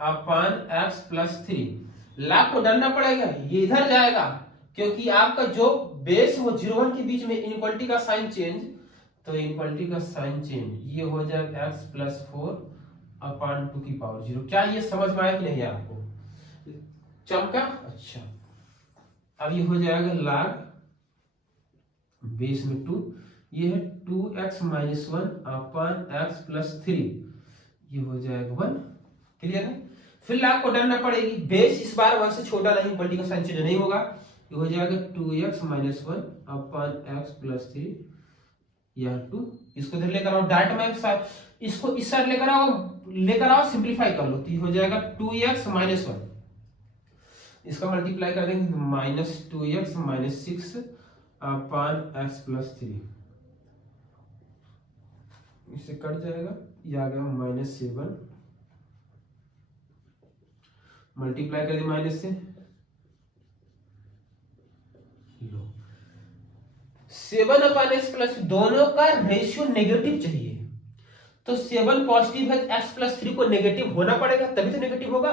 upon x plus 3। Lakh को डालना पड़ेगा, ये इधर जाएगा क्योंकि आपका जो बेस वो 0 1 के बीच में इनक्वालिटी का साइन चेंज, तो इनक्वालिटी का साइन चेंज ये हो जाएगा x प्लस 4 अपॉन 2 की पावर 0। क्या ये समझ में आया कि नहीं आपको, चमका? अच्छा, अब ये हो जाएगा लाख बेस में 2, ये है 2x minus 1 upon x plus 3, ये हो जाएगा 1। क्लियर है? फिर लाख को डालना पड़ेगी, बेस इस बार 1 से छोटा नहीं, इक्वलिटी का साइन चेंज नहीं होगा, ये हो जाएगा 2x minus 1 upon x plus 3, यह 2। इसको इधर लेकर आओ, डायरेक्ट मैं इसको इस साइड लेकर आओ सिंप्लीफाई कर लो, तो ये हो जाएगा 2x माइनस 1, इसका मल्टीप्लाई कर देंगे minus 2x minus 6 upon x plus 3, इससे कट जाएगा, ये आ गया माइनस 7, मल्टीप्लाई कर दिया माइनस से, लो 7 अपॉन x प्लस, दोनों का रेशियो नेगेटिव चाहिए, तो 7 पॉजिटिव है, x प्लस 3 को नेगेटिव होना पड़ेगा तभी तो नेगेटिव होगा,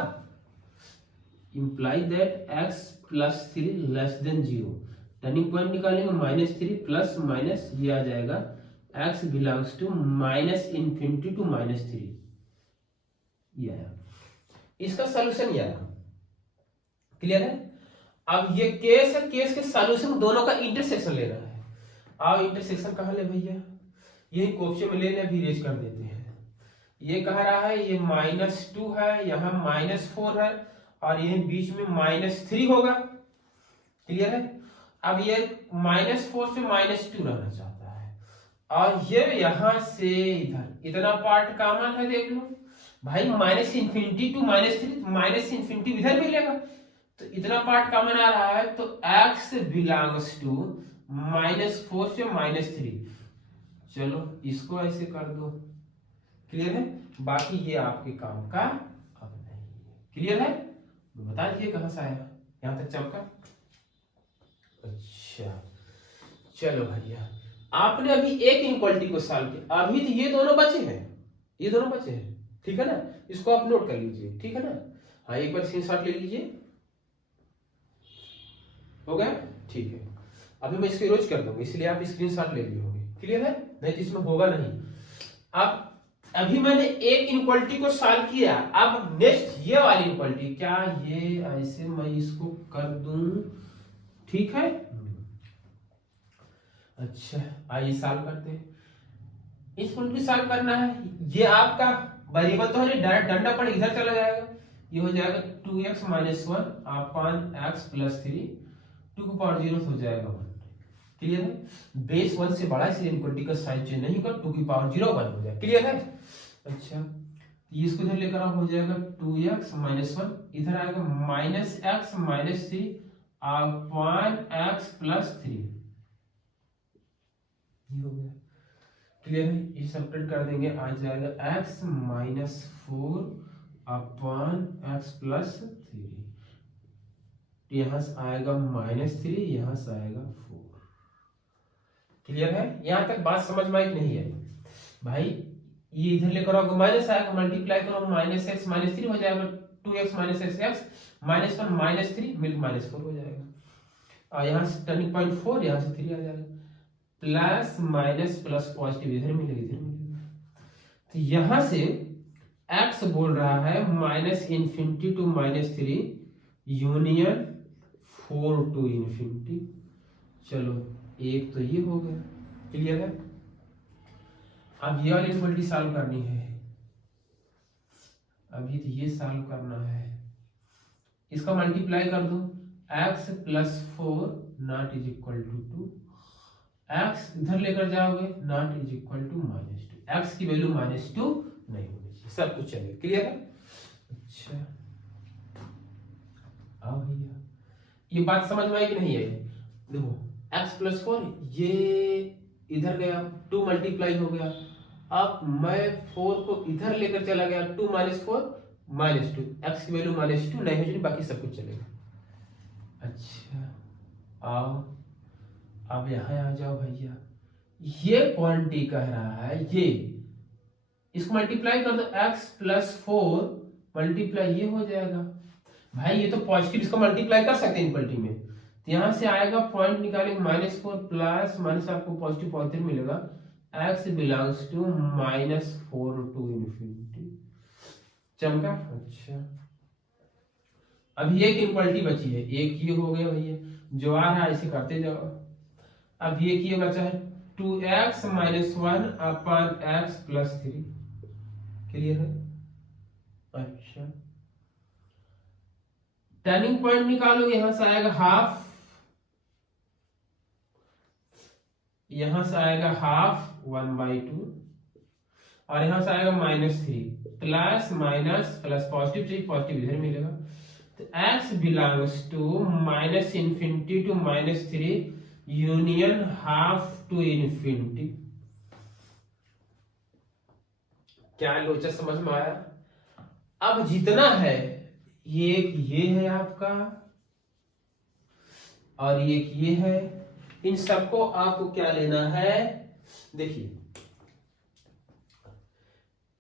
imply that x plus 3 less than 0। Turning point निकालेंगे माइनस 3 प्लस माइनस, ये आ जाएगा x belongs to minus infinity to minus 3, ये आया, इसका सॉल्यूशन ये आया। क्लियर है? अब ये केस है, केस के सॉल्यूशन दोनों का इंटरसेक्शन लेना है। अब इंटरसेक्शन कहां ले भैया, यही क्वेश्चन में लेने, अभी रेज कर देते हैं। ये कह रहा है ये माइनस 2 है, यहाँ माइनस 4 है, और ये बीच में माइनस 3 होगा। क्लियर है? अब ये माइनस 4 से माइनस 2 रहना चाहता है, और ये यहां से इधर इतना पार्ट कॉमन है, देख लो भाई, minus infinity to minus 3, minus infinity इधर मिलेगा, तो इतना पार्ट कॉमन आ रहा है, तो x बिलोंग्स टू माइनस 4 से माइनस 3। चलो इसको ऐसे कर दो। क्लियर है? बाकी ये आपके काम का अब नहीं है। क्लियर है? बता दीजिए कहां से आया, यहां तक चमका? अच्छा चलो भैया, आपने अभी एक इनक्वालिटी को सॉल्व किया, अभी तो ये दोनों बचे हैं, ये दोनों बचे हैं, ठीक है ना, इसको आप नोट कर लीजिए, ठीक है ना। हाँ, एक बार स्क्रीनशॉट ले लीजिए, हो गया? ठीक है, अभी मैं इसको रोज कर दूंगा, इसलिए आप स्क्रीनशॉट ले लिए होंगे। क्लियर है? नहीं तो इसमें होगा नहीं। अब अभी मैंने एक इनक्वालिटी को सॉल्व किया, अब नेक्स्ट ये वाली इनक्वालिटी, क्या ये ऐसे मैं इसको कर दूं, ठीक है? अच्छा, आइए सॉल्व करते हैं। इस इक्वेशन सॉल्व करना है, ये आपका वेरिएबल तो है, डायरेक्ट डंडा पर इधर चला जाएगा, ये हो जाएगा 2x minus 1 upon x plus 3, 2 की पावर 0 हो जाएगा 1। क्लियर है? बेस 1 से बड़ा, इसलिए इनक्वालिटी का साइन चेंज नहीं कर, 2 की पावर 0 1 हो जाएगा। क्लियर है? अच्छा, ये इसको इधर लेकर आप, हो जाएगा 2x माइनस 1, इधर आएगा minus x minus 3 upon x plus 3, ये हो गया। क्लियर है? ये सब्ट्रैक्ट कर देंगे, आ जाएगा x minus 4 upon x plus 3, यहां से आएगा माइनस 3, यहां से आएगा 4। क्लियर है? यहां तक बात समझ में आई कि नहीं आई भाई? ये इधर लेकर आओगे, माइनस आएगा, मल्टीप्लाई करो, माइनस x माइनस 3 हो जाएगा, 2x minus x minus 1 minus 3 मिल माइनस 4 हो जाएगा, और यहां से टर्निंग पॉइंट 4, यहां से 3 आ जाएगा, प्लस माइनस प्लस पॉजिटिव इधर मिलेगा, इधर मिलेगा। तो यहां से x बोल रहा है minus infinity to minus 3 union 4 to infinity. चलो एक तो ये हो गया। क्लियर है? अब ये वाली इक्वेलिटी सॉल्व करनी है, अभी तो ये सॉल्व करना है, इसका मल्टीप्लाई कर दो, x plus 4 not is equal to 2, x इधर लेकर जाओगे, not is equal to minus 2, x की वैल्यू माइनस 2 नहीं होनी चाहिए, सब कुछ चलेगा। क्लियर है? अच्छा, आओ भैया, ये बात समझ में आई कि नहीं आई? देखो x प्लस 4, ये इधर गया, 2 मल्टीप्लाई हो गया। अब मैं 4 को इधर लेकर चला गया, 2 माइनस 4 -2, x की वैल्यू -2 नहीं हो जाएगी, बाकी सब कुछ चलेगा। अच्छा आओ अब यहाँ आ जाओ भैया, ये क्वांटिटी कह रहा है, ये इसको मल्टीप्लाई कर दो, x प्लस 4 मल्टीप्लाई ये हो जाएगा। भाई ये तो पॉजिटिव, इसको मल्टीप्लाई कर सकते हैं इनक्वलिटी में, तो यहाँ से आएगा पॉइंट निकालेंगे -4 प्लस माइनस आपको पॉजिटिव पॉजिटिव मिलेगा, x belongs to -4 to infinity. चमका। अच्छा अब ये एक इनक्वालिटी बची है, एक ये हो गया भैया, जो आ रहा है इसे करते जाओ। अब ये किए बचा है 2x - 1 upon x plus 3। Clear है? अच्छा टर्निंग पॉइंट निकालो, यहां से आएगा हाफ, यहां से आएगा हाफ 1/2 और यहां से आएगा -3 प्लस माइनस प्लस पॉजिटिव चाहिए, पॉजिटिव इधर मिलेगा, तो x belongs to -∞ to -3 union half to infinity. क्या लोचा समझ में आया? अब जितना है ये है आपका और ये है, इन सबको आपको क्या लेना है, देखिए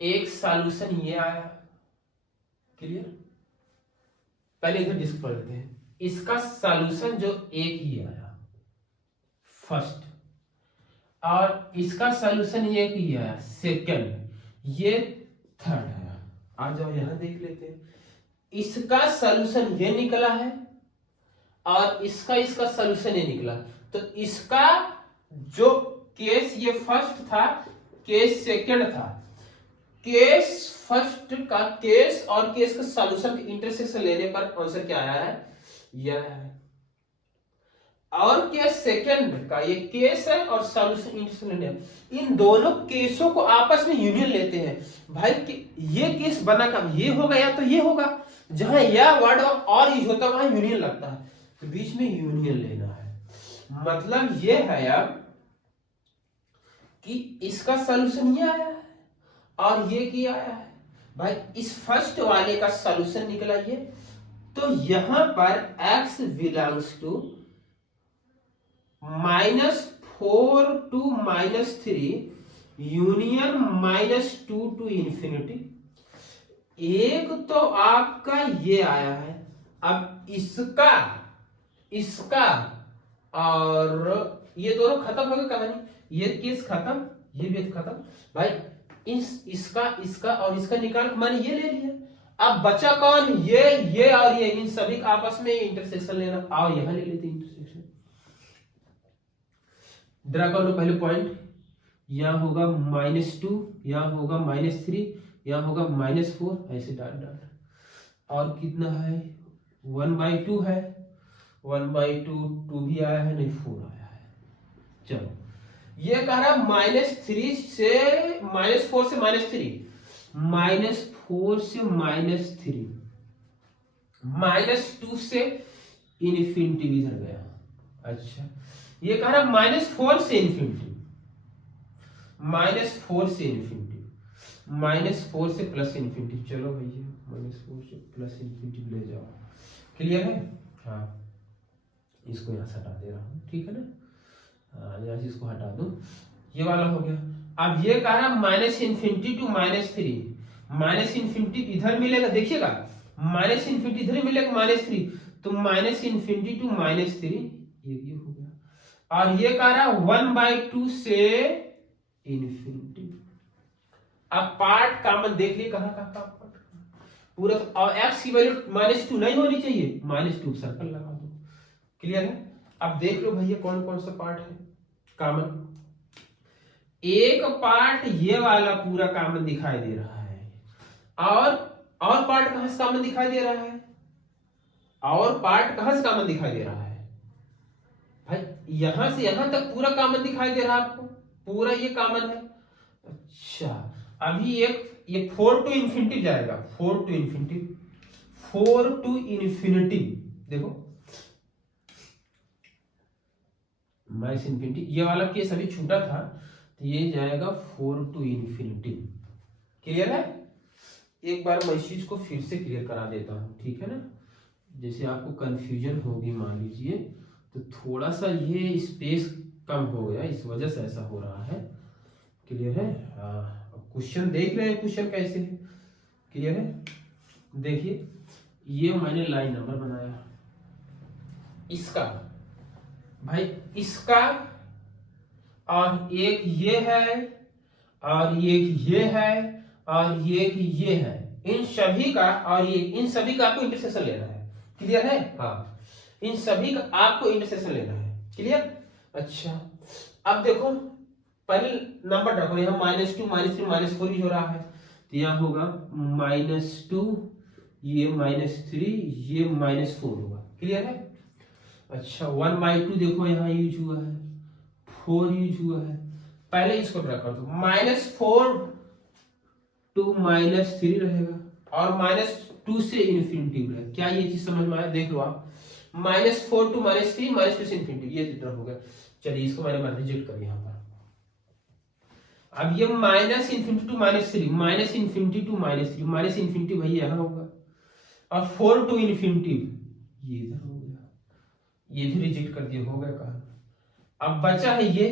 एक सॉल्यूशन ये आया। क्लियर? पहले इधर डिस्क पढ़ लेते हैं, इसका सॉल्यूशन जो एक ही आया फर्स्ट, और इसका सॉल्यूशन ये कि आया सेकंड, ये थर्ड है। आ जाओ यहां देख लेते हैं, इसका सॉल्यूशन ये निकला है और इसका सॉल्यूशन ये निकला, तो इसका जो केस ये फर्स्ट था, केस सेकंड था, केस फर्स्ट का केस और केस का सॉल्यूशन इंटरसेक्शन लेने पर आंसर क्या आया है, यह है। और केस सेकंड का ये केस है और सॉल्यूशन इंटरसेक्शन, इन दोनों केसों को आपस में यूनियन लेते हैं भाई, कि ये केस बना कब, ये होगा या तो ये होगा, जहां यह वर्ड और यूज होता है वहां यूनियन लगता है, तो बीच में यूनियन लेना है। मतलब ये है अब कि इसका सॉल्यूशन ये आया है और ये क्या आया है भाई, इस फर्स्ट वाले का सॉल्यूशन निकला ये, तो यहां पर x belongs to -4 to -3 union -2 to infinity. एक तो आपका ये आया है, अब इसका और ये दोनों खत्म हो गए कहानी, ये केस खत्म, ये भी खत्म भाई, इसका और इसका निकाल मैंने ये ले लिया। अब बचा कौन, ये और ये, इन सभी का आपस में इंटरसेक्शन लेना। आओ यहां ले लेते इंटरसेक्शन, ड्रा कर लो पहले पॉइंट, यहां होगा -2, यहां होगा -3, यहां होगा -4, ऐसे डाल और कितना है 1/2 है, 1/2 2 भी आया है, नहीं 4 आया है। चलो ये कह रहा -4 से -3, -4 से -3, -2 से इन्फिनिटी इधर गया। अच्छा ये कह रहा -4 से इन्फिनिटी, -4 से इन्फिनिटी, -4 से प्लस इन्फिनिटी। चलो भैया -4 से प्लस इन्फिनिटी ले जाओ। क्लियर है? हाँ इसको यहां से हटा दे रहा हूं, ठीक है ना, यहाँ से इसको हटा दूं, ये वाला हो गया। अब ये कह रहा -∞ टू -3, -∞ इधर मिलेगा, देखिएगा -∞ इधर मिलेगा -3, तो -∞ टू -3 ये हो गया। और ये कह रहा 1/2 से इन्फिनिटी। अब पार्ट कॉमन देख लिए, कहां का पूरा, और x की वैल्यू -2 नहीं होनी चाहिए, -2 सर्कल लगा दो। क्लियर है? अब देख लो भैया कौन कौन सा पार्ट है कॉमन। एक पार्ट ये वाला पूरा कॉमन दिखाई दे रहा है, और पार्ट कहां से कॉमन दिखाई दे रहा है, और पार्ट कहां से कॉमन दिखाई दे रहा है भाई, यहां से यहां तक पूरा कॉमन दिखाई दे रहा है आपको, पूरा ये कॉमन है। अच्छा अभी ये 4 टू इन्फिनिटी जाएगा, 4 टू इन्फिनिटी देखो, माइनस इन्फिनिटी, ये वाला केस अभी छूटा था, तो ये जाएगा 4 to इन्फिनिटी। क्लियर है? एक बार मैं इस चीज को फिर से क्लियर करा देता हूँ, ठीक है ना, जैसे आपको कंफ्यूजन होगी मान लीजिए, तो थोड़ा सा ये स्पेस कम हो गया, इस वजह से ऐसा हो रहा है। क्लियर है? क्वेश्चन देख रहे हैं, क्वेश्चन कैसे है? क्लियर है? देखिए, ये मैंने लाइन नंबर बनाया, इसका भाई, इसका, और एक ये है, और एक ये है, और एक ये है, इन सभी का, और ये, इन सभी का आपको इंटरसेक्शन लेना है। क्लियर है? हाँ, इन सभी का आपको इंटरसेक्शन लेना है। क्लियर? अच्छा, अब देखो, पहले नंबर रखो, यहाँ -2 -3 -4 ही हो रहा है, तो यहाँ होगा -2, ये -3, ये -4 होगा। क्लियर है? अच्छा, 1/2 देखो यहाँ यूज हुआ है, 4 यूज हुआ है। पहले इसको ड्रा कर दो, -4 to -3 रहेगा, और -2 से इन्फिनिटी रहेगा। क्या ये चीज समझ में आया? देख लो आप, -4 to -3, -2 से इन्फिनिटी, ये ड्रा हो गया। चलिए, इसको मैंने रिजेक्ट कर यहाँ पर। अब ये -infinity to -3, -infinity to -3, -infinity भाई यहाँ होगा, और 4 to इन्फिनिटी ये इधर हो गया, ये भी रिजेक्ट कर दिया, हो गया कहा। अब बचा है ये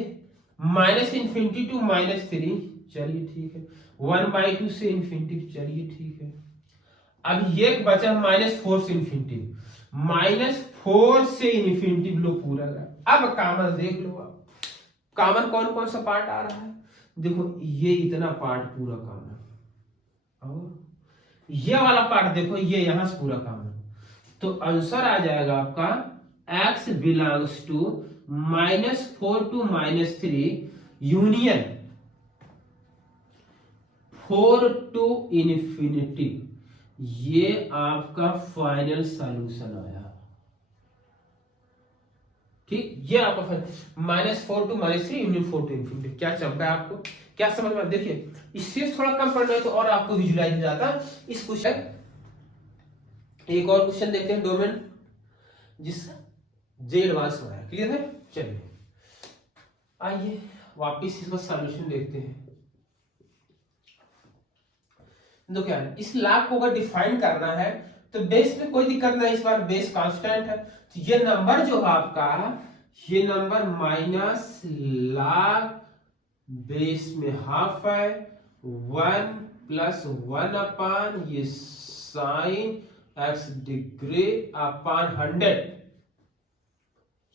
-इन्फिनिटी टू -3, चलिए ठीक है, 1/2 से इन्फिनिटी, चलिए ठीक है। अब ये बचा -4 से इन्फिनिटी, -4 से इन्फिनिटी लो पूरा का। अब कॉमन देख लो आप, कॉमन कौन कौन सा पार्ट आ रहा है? देखो, ये इतना पार्ट पूरा कॉमन, और ये वाला पार्ट देखो, ये यहां से पूरा कॉमन, तो आंसर आ जाएगा आपका x belongs to -4 to -3 union 4 to infinity. ये आपका फाइनल सॉल्यूशन आया। ठीक, ये आपका -4 to -3 यूनियन 4 to इन्फिनिटी। क्या चमका है आपको? क्या समझ में? देखिए, इससे थोड़ा कम पढ़ना है तो और आपको विजुलाइज हो जाता इस क्वेश्चन। एक और क्वेश्चन देखते हैं, डोमेन जिसका जे एडवांस हो रहा है। क्लियर है? चलिए, आइए वापिस इसका सॉल्यूशन देखते हैं। तो क्या है, इस लाख को अगर डिफाइन करना है तो बेस में कोई दिक्कत नहीं, इस बार बेस कांस्टेंट है, तो ये नंबर जो है आपका, ये नंबर माइनस लाख बेस में हाफ है, 1 + 1 अपान ये साइन x डिग्री अपान 100,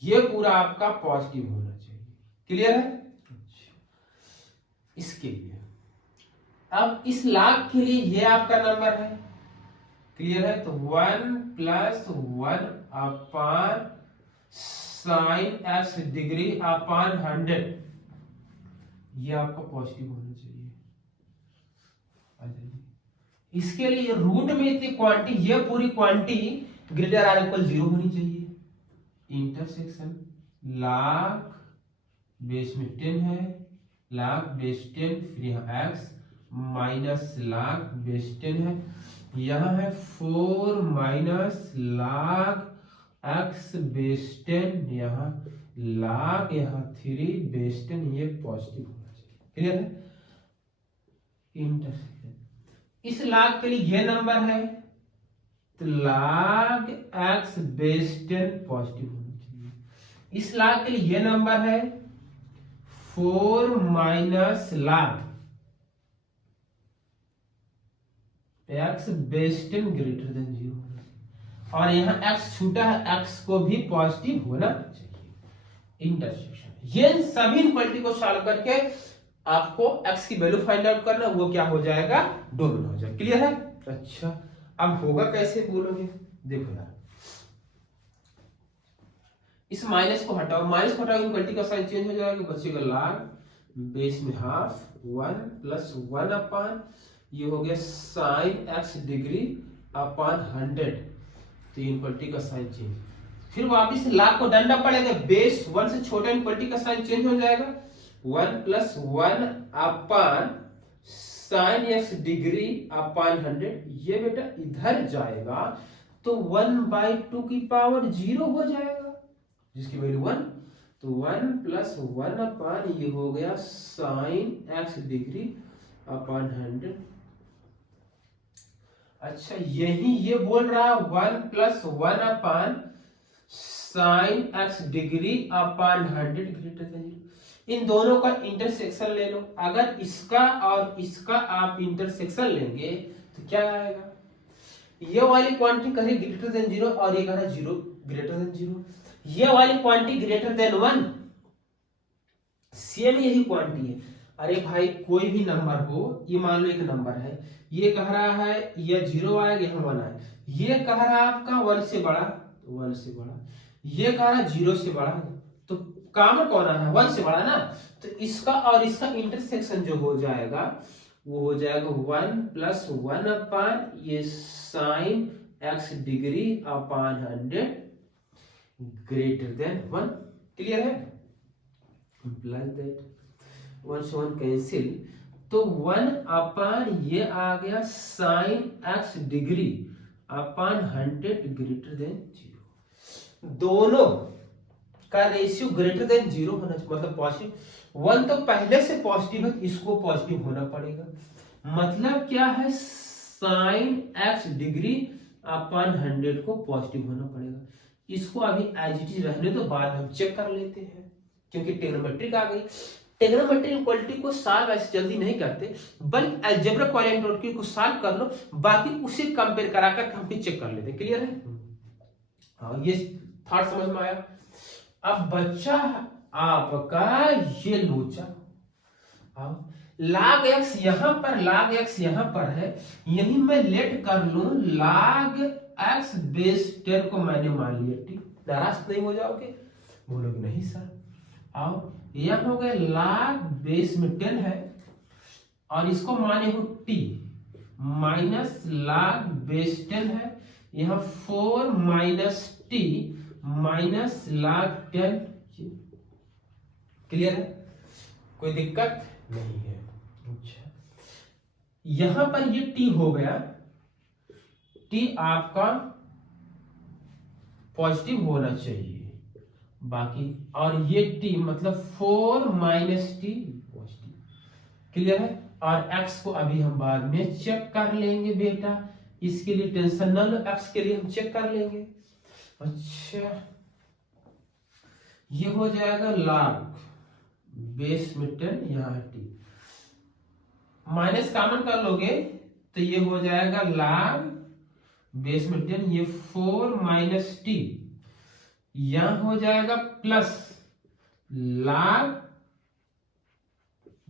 ये पूरा आपका पॉजिटिव होना चाहिए। क्लियर है? इसके लिए अब इस लाख के लिए ये आपका नंबर है। क्लियर है? तो 1 + 1 upon sine x degree upon 100, ये आपका पॉजिटिव होना चाहिए। इसके लिए रूट में इतनी क्वांटिटी, ये पूरी क्वांटिटी ग्रेटर आर इक्वल 0 होनी चाहिए। इंटरसेक्शन लाख बेस में 10 है, लाख बेस 10, फिर यहाँ x माइनस लाख बेस 10 है, यहाँ है 4 माइनस लाख x बेस 10, यहाँ लाख, यहाँ 3 बेस 10, ये पॉजिटिव होना चाहिए। क्लियर है? इंटरसेक्शन इस लाख के लिए ये नंबर है, तो लाख x बेस 10 पॉजिटिव होना चाहिए। इस लाख के लिए ये नंबर है 4 minus lakh x base 10 greater than 0, और यहाँ x छूटा है, x को भी पॉजिटिव होना चाहिए। इंटरसेक्शन ये सभी इक्वालिटी को सॉल्व करके आपको x की वैल्यू फाइंड आउट करना, वो क्या हो जाएगा? डोमेन हो जाएगा। क्लियर है? अच्छा, अब होगा कैसे बोलोगे? देखो यार, इस माइनस को हटाओ, माइनस को हटाओ, इक्वालिटी का साइन चेंज हो जाएगा, बचेगा लाख बेस में हाफ, 1 + 1 अपान ये हो गया साइन x डिग्री अपान 100, तो इक्वालिटी का साइन चेंज। फिर वापिस लाख को डंडा पड़ेगा, बेस 1 से छोटा, इक्वालिटी का साइन चेंज हो जाएगा, 1 + 1 upon sine x degree upon 100, ये बेटा इधर जाएगा तो 1/2 की पावर 0 हो जाएगा, जिसकी वैल्यू 1, तो 1 प्लस 1 अपान ये हो गया साइन x डिग्री अपान 100। अच्छा यही ये बोल रहा है 1 plus 1 upon sine x degree upon 100 greater than 0। इन दोनों का इंटरसेक्शन ले लो। अगर इसका और इसका आप इंटरसेक्शन लेंगे तो क्या आएगा, ये वाली क्वांटिटी कह रही ग्रेटर देन 0 और ये कह रहा 0 ग्रेटर देन 0। ये वाली क्वांटिटी ग्रेटर देन 1, सेम यही क्वांटिटी है। अरे भाई कोई भी नंबर हो, ये मान लो एक नंबर है, ये कह रहा है ये 0 आएगा यहाँ 1 आएगा, ये कह रहा है आपका 1 से बड़ा, 1 से बड़ा, ये कह रहा है 0 से बड़ा, तो कॉमन कौन आ रहा है 1 से बड़ा ना, तो इसका और इसका इंटरसेक्शन जो हो जाएगा वो हो जाएगा 1 प्लस 1 अपान ये sign x degree upon 100 greater then 1। Clear है, प्लस दैट 1 से 1 कैंसिल, तो 1 अपान ये आ गया sign x degree upon 100 greater than 0। दोनों का रेशियो ग्रेटर देन 0 होना चाहिए, मतलब पॉजिटिव। 1 तो पहले से पॉजिटिव है, इसको पॉजिटिव होना पड़ेगा। मतलब क्या है, साइन x डिग्री अपान 100 को पॉजिटिव होना पड़ेगा। इसको अभी एज इट इज रहने तो बाद हम चेक कर लेते हैं, क्योंकि ट्रिग्नोमेट्रिक आ गई। ट्रिग्नोमेट्रिक इक्वालिटी को सॉल्व ऐसे जल्दी नहीं करते, बल्कि अलजेब्रा क्वाड्रेटिक को सॉल्व कर लो, बाकी उसे कंपेयर करा कर हम भी चेक कर लेते हैं। क्लियर है, हाँ ये थॉट समझ में आया। अब बच्चा आपका ये लोचा, अब log x यहां पर, log x यहां पर है, यही मैं लेट कर लूं log x बेस 10 को मैंने मान लिया t। नाराज नहीं हो जाओगे, बोलोगे नहीं सर। अब यह हो गया log बेस में 10 है और इसको माने हो t माइनस log बेस 10 है, यहां 4 minus t minus log 10। Clear है, कोई दिक्कत नहीं है। अच्छा यहां पर ये t हो गया, t आपका पॉजिटिव होना चाहिए बाकी, और ये t मतलब 4 माइनस t पॉजिटिव। क्लियर है, और x को अभी हम बाद में चेक कर लेंगे बेटा, इसके लिए टेंशन न लो, x के लिए हम चेक कर लेंगे। अच्छा ये हो जाएगा log बेस में 10, यहां t माइनस कॉमन कर लोगे तो ये हो जाएगा log बेस में 10, ये 4 माइनस t, यहां हो जाएगा प्लस log,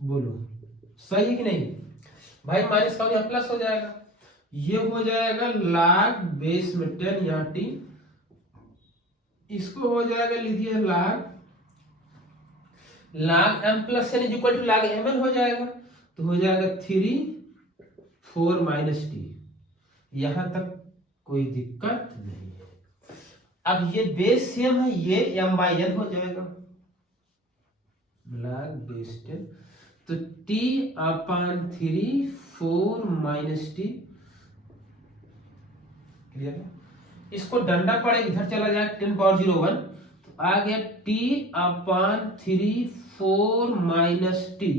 बोलो सही है कि नहीं भाई, माइनस का यहां प्लस हो जाएगा, ये हो जाएगा log बेस में 10 यहां t, इसको हो जाएगा लीजिए log m plus n is equal to log mn हो जाएगा, तो हो जाएगा 3 4 माइनस t। यहां तक कोई दिक्कत नहीं है। अब ये बेस सेम है, ये m बाई n हो जाएगा log बेस 10, तो t अपान 3 4 माइनस t। क्लियर है, इसको डंडा पड़े इधर चला जाए 10 पावर 01, तो आ गया t अपान 3 4 माइनस t।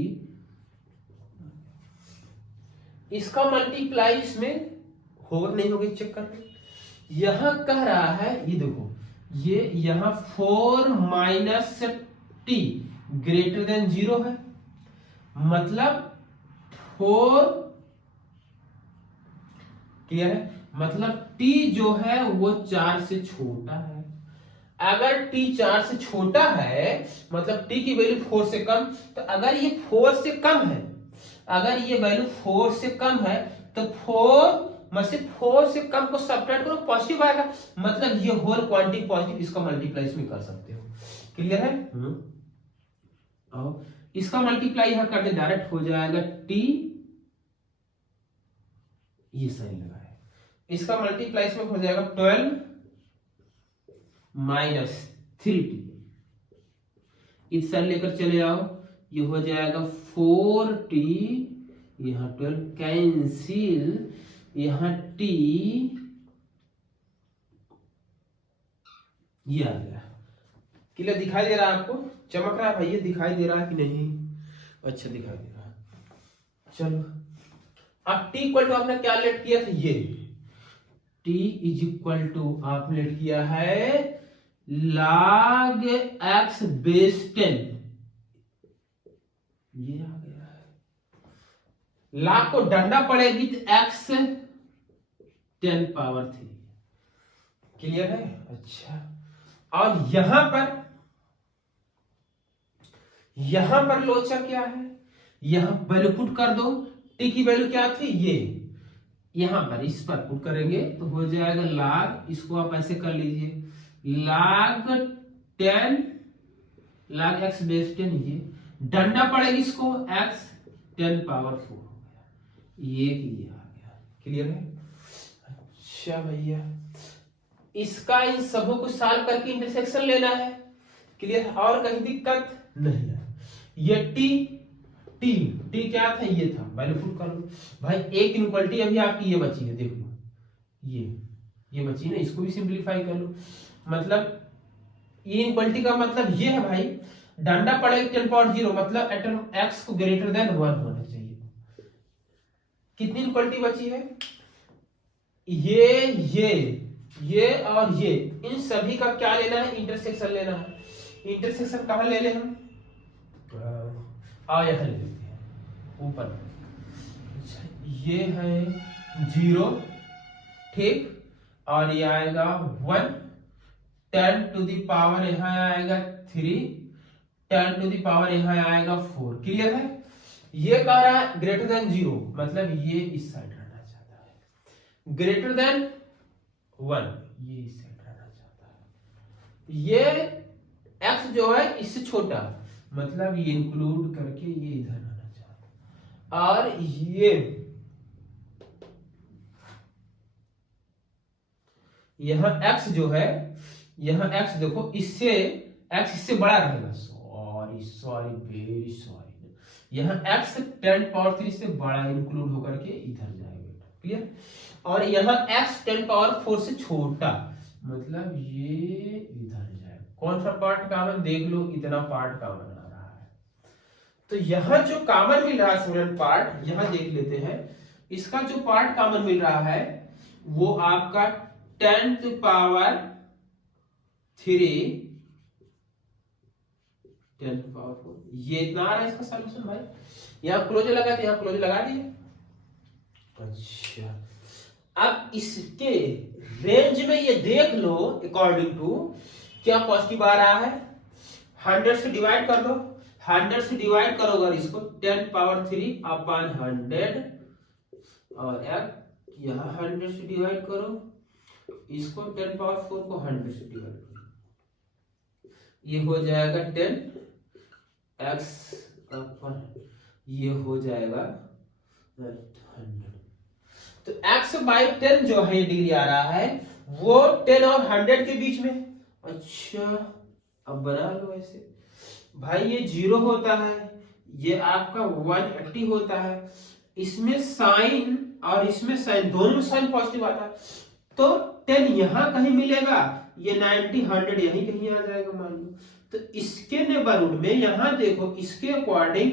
इसका मल्टीप्लाई इसमें होगा नहीं होगा चेक कर, यहां कह रहा है ये देखो, ये यहां 4 माइनस t ग्रेटर देन 0 है, मतलब 4, क्लियर है, मतलब t जो है वो 4 से छोटा है। अगर t 4 से छोटा है मतलब t की वैल्यू 4 से कम, तो अगर ये 4 से कम है, अगर ये वैल्यू 4 से कम है तो 4 में से 4 से कम को सब्ट्रैक्ट करो, पॉजिटिव आएगा, मतलब ये होल क्वांटिटी पॉजिटिव, इसका मल्टीप्लाई इसमें कर सकते हो। क्लियर है, और इसका मल्टीप्लाई यहां कर दे डायरेक्ट हो जाएगा t, ये साइन लगा है, इसका मल्टीप्लाई इसमें हो जाएगा 12 माइनस 3t, इस साइड लेकर चले आओ, ये हो जाएगा 4t, यहां 12 कैंसिल, यहां t, ये आ गया। क्लियर दिखाई दे रहा है आपको? चमक रहा है भैया, दिखाई दे रहा है कि नहीं? अच्छा दिखाई दे रहा है। चलो अब t इक्वल टू आपने क्या लेट किया था? ये t इज इक्वल टू आपने लेट किया है log x बेस 10। ये आ गया है, log को डंडा पड़ेगी तो x 10 पावर 3। क्लियर है? अच्छा, और यहां पर लोचा क्या है? यहां वैल्यू पुट कर दो। टी की वैल्यू क्या थी? ये यहां पर इस पर पुट करेंगे तो हो जाएगा log, इसको आप ऐसे कर लीजिए log 10 log x बेस 10। ये डंडा पड़ेगी इसको x 10 पावर 4 हो गया, ये आ गया। क्लियर है? अच्छा भैया, इसका इन सबों को सॉल्व करके इंटरसेक्शन लेना है। क्लियर है? और कहीं दिक्कत नहीं है। ये टी क्या था? ये था, वैल्यू पुट कर लो भाई। एक इनक्वालिटी अभी आपकी ये बची है, देख लो, ये बची ना, इसको भी सिंप्लीफाई कर लो। मतलब ये इनक्वालिटी का मतलब ये है भाई, डंडा पड़ेगा 10 पावर 0, मतलब एटम x को ग्रेटर देन 1 होना चाहिए। कितनी इनक्वालिटी बची है? ये और ये, इन सभी का क्या लेना है? इंटरसेक्शन लेना है। इंटरसेक्शन कहां ले लें हम? यहां ले लेते हैं ऊपर। अच्छा, ये है 0, ठीक, और ये आएगा 1, 10 टू द पावर यहां आएगा 3, 10 टू द पावर यहां आएगा 4। क्लियर है? ये कह रहा है ग्रेटर देन 0, मतलब ये इस साइड रहना चाहता है। ग्रेटर देन 1, ये इस साइड रहना चाहता है। ये x जो है इससे छोटा, मतलब ये इंक्लूड करके ये इधर आना चाहता है। और ये यहां x जो है, यहां x देखो, इससे x इससे बड़ा रहेगा। सॉरी वेरी सॉरी, यहां x 10 पावर 3 से बड़ा इंक्लूड होकर के इधर जाएगा। क्लियर? और यहां x 10 पावर 4 से छोटा, मतलब ये इधर जाएगा। कौन सा पार्ट कॉमन? देख लो, इतना पार्ट कॉमन आ रहा है। तो यहां जो कॉमन मिल रहा है स्टूडेंट पार्ट, यहां देख लेते हैं। इसका जो पार्ट कॉमन मिल रहा है वो आपका 10 पावर 3 10 पावर 4, ये इतना आ रहा है इसका सॉल्यूशन भाई। यहां क्लोजर लगा थे, यहां क्लोजर लगा दिए। अच्छा, अब इसके रेंज में ये देख लो, अकॉर्डिंग टू क्या पॉजिटिव आ रहा है? 100 से डिवाइड कर दो। 100 से डिवाइड करोगे इसको 10 पावर 3 अपॉन 100, और यहाँ 100 से डिवाइड करो इसको, 10 पावर 4 को 100 से डिवाइड करो, ये हो जाएगा 10x अपॉन, ये हो जाएगा 100। तो x बाई 10 जो है डिग्री आ रहा है वो 10 और 100 के बीच में। अच्छा, अब बना लो ऐसे भाई, ये 0 होता है, ये आपका 180 होता है, इसमें साइन और इसमें साइन, दोनों में साइन पॉजिटिव आता है, तो 10 यहां कहीं मिलेगा, ये 90 100 यहीं कहीं आ जाएगा मान लो। तो इसके नेबरहुड में यहां देखो, इसके अकॉर्डिंग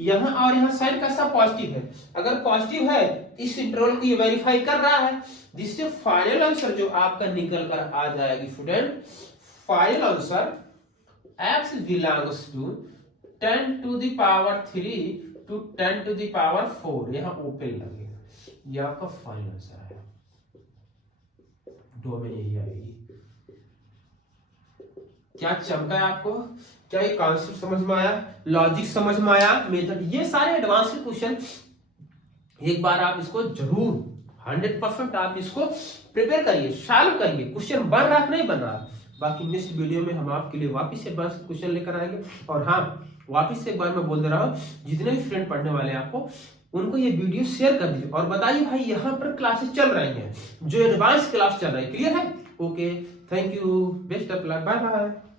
यहां और यहां साइन कैसा पॉजिटिव है। अगर पॉजिटिव है इस इंटरवल को ये वेरीफाई कर रहा है, जिससे फाइनल आंसर जो आपका निकल कर आ जाएगी student, final answer x belongs to 10 to the power 3 to 10 to the power 4, यहां ओपन लगेगा, यह आपका फाइनल आंसर है। डोमेन यही आएगी। क्या चमका है आपको? क्या ये कॉन्सेप्ट समझ में आया? लॉजिक समझ में आया? मेथड, ये सारे एडवांस क्वेश्चन एक बार आप इसको जरूर 100% आप इसको प्रिपेयर करिए, सॉल्व करिए। क्वेश्चन बन रहा नहीं बन रहा, बाकी नेक्स्ट वीडियो में हम आपके लिए वापस से एडवांस क्वेश्चन लेकर आएंगे। और हाँ, वापस से एक बार मैं बोल दे रहा हूँ, जितने भी फ्रेंड पढ़ने वाले हैं आपको, उनको ये वीडियो शेयर कर दीजिए और बताइए भाई यहाँ पर क्लासेस चल रही हैं, जो एडवांस क्लास चल रही है। क्लियर है? Okay, thank you, best of luck, bye bye.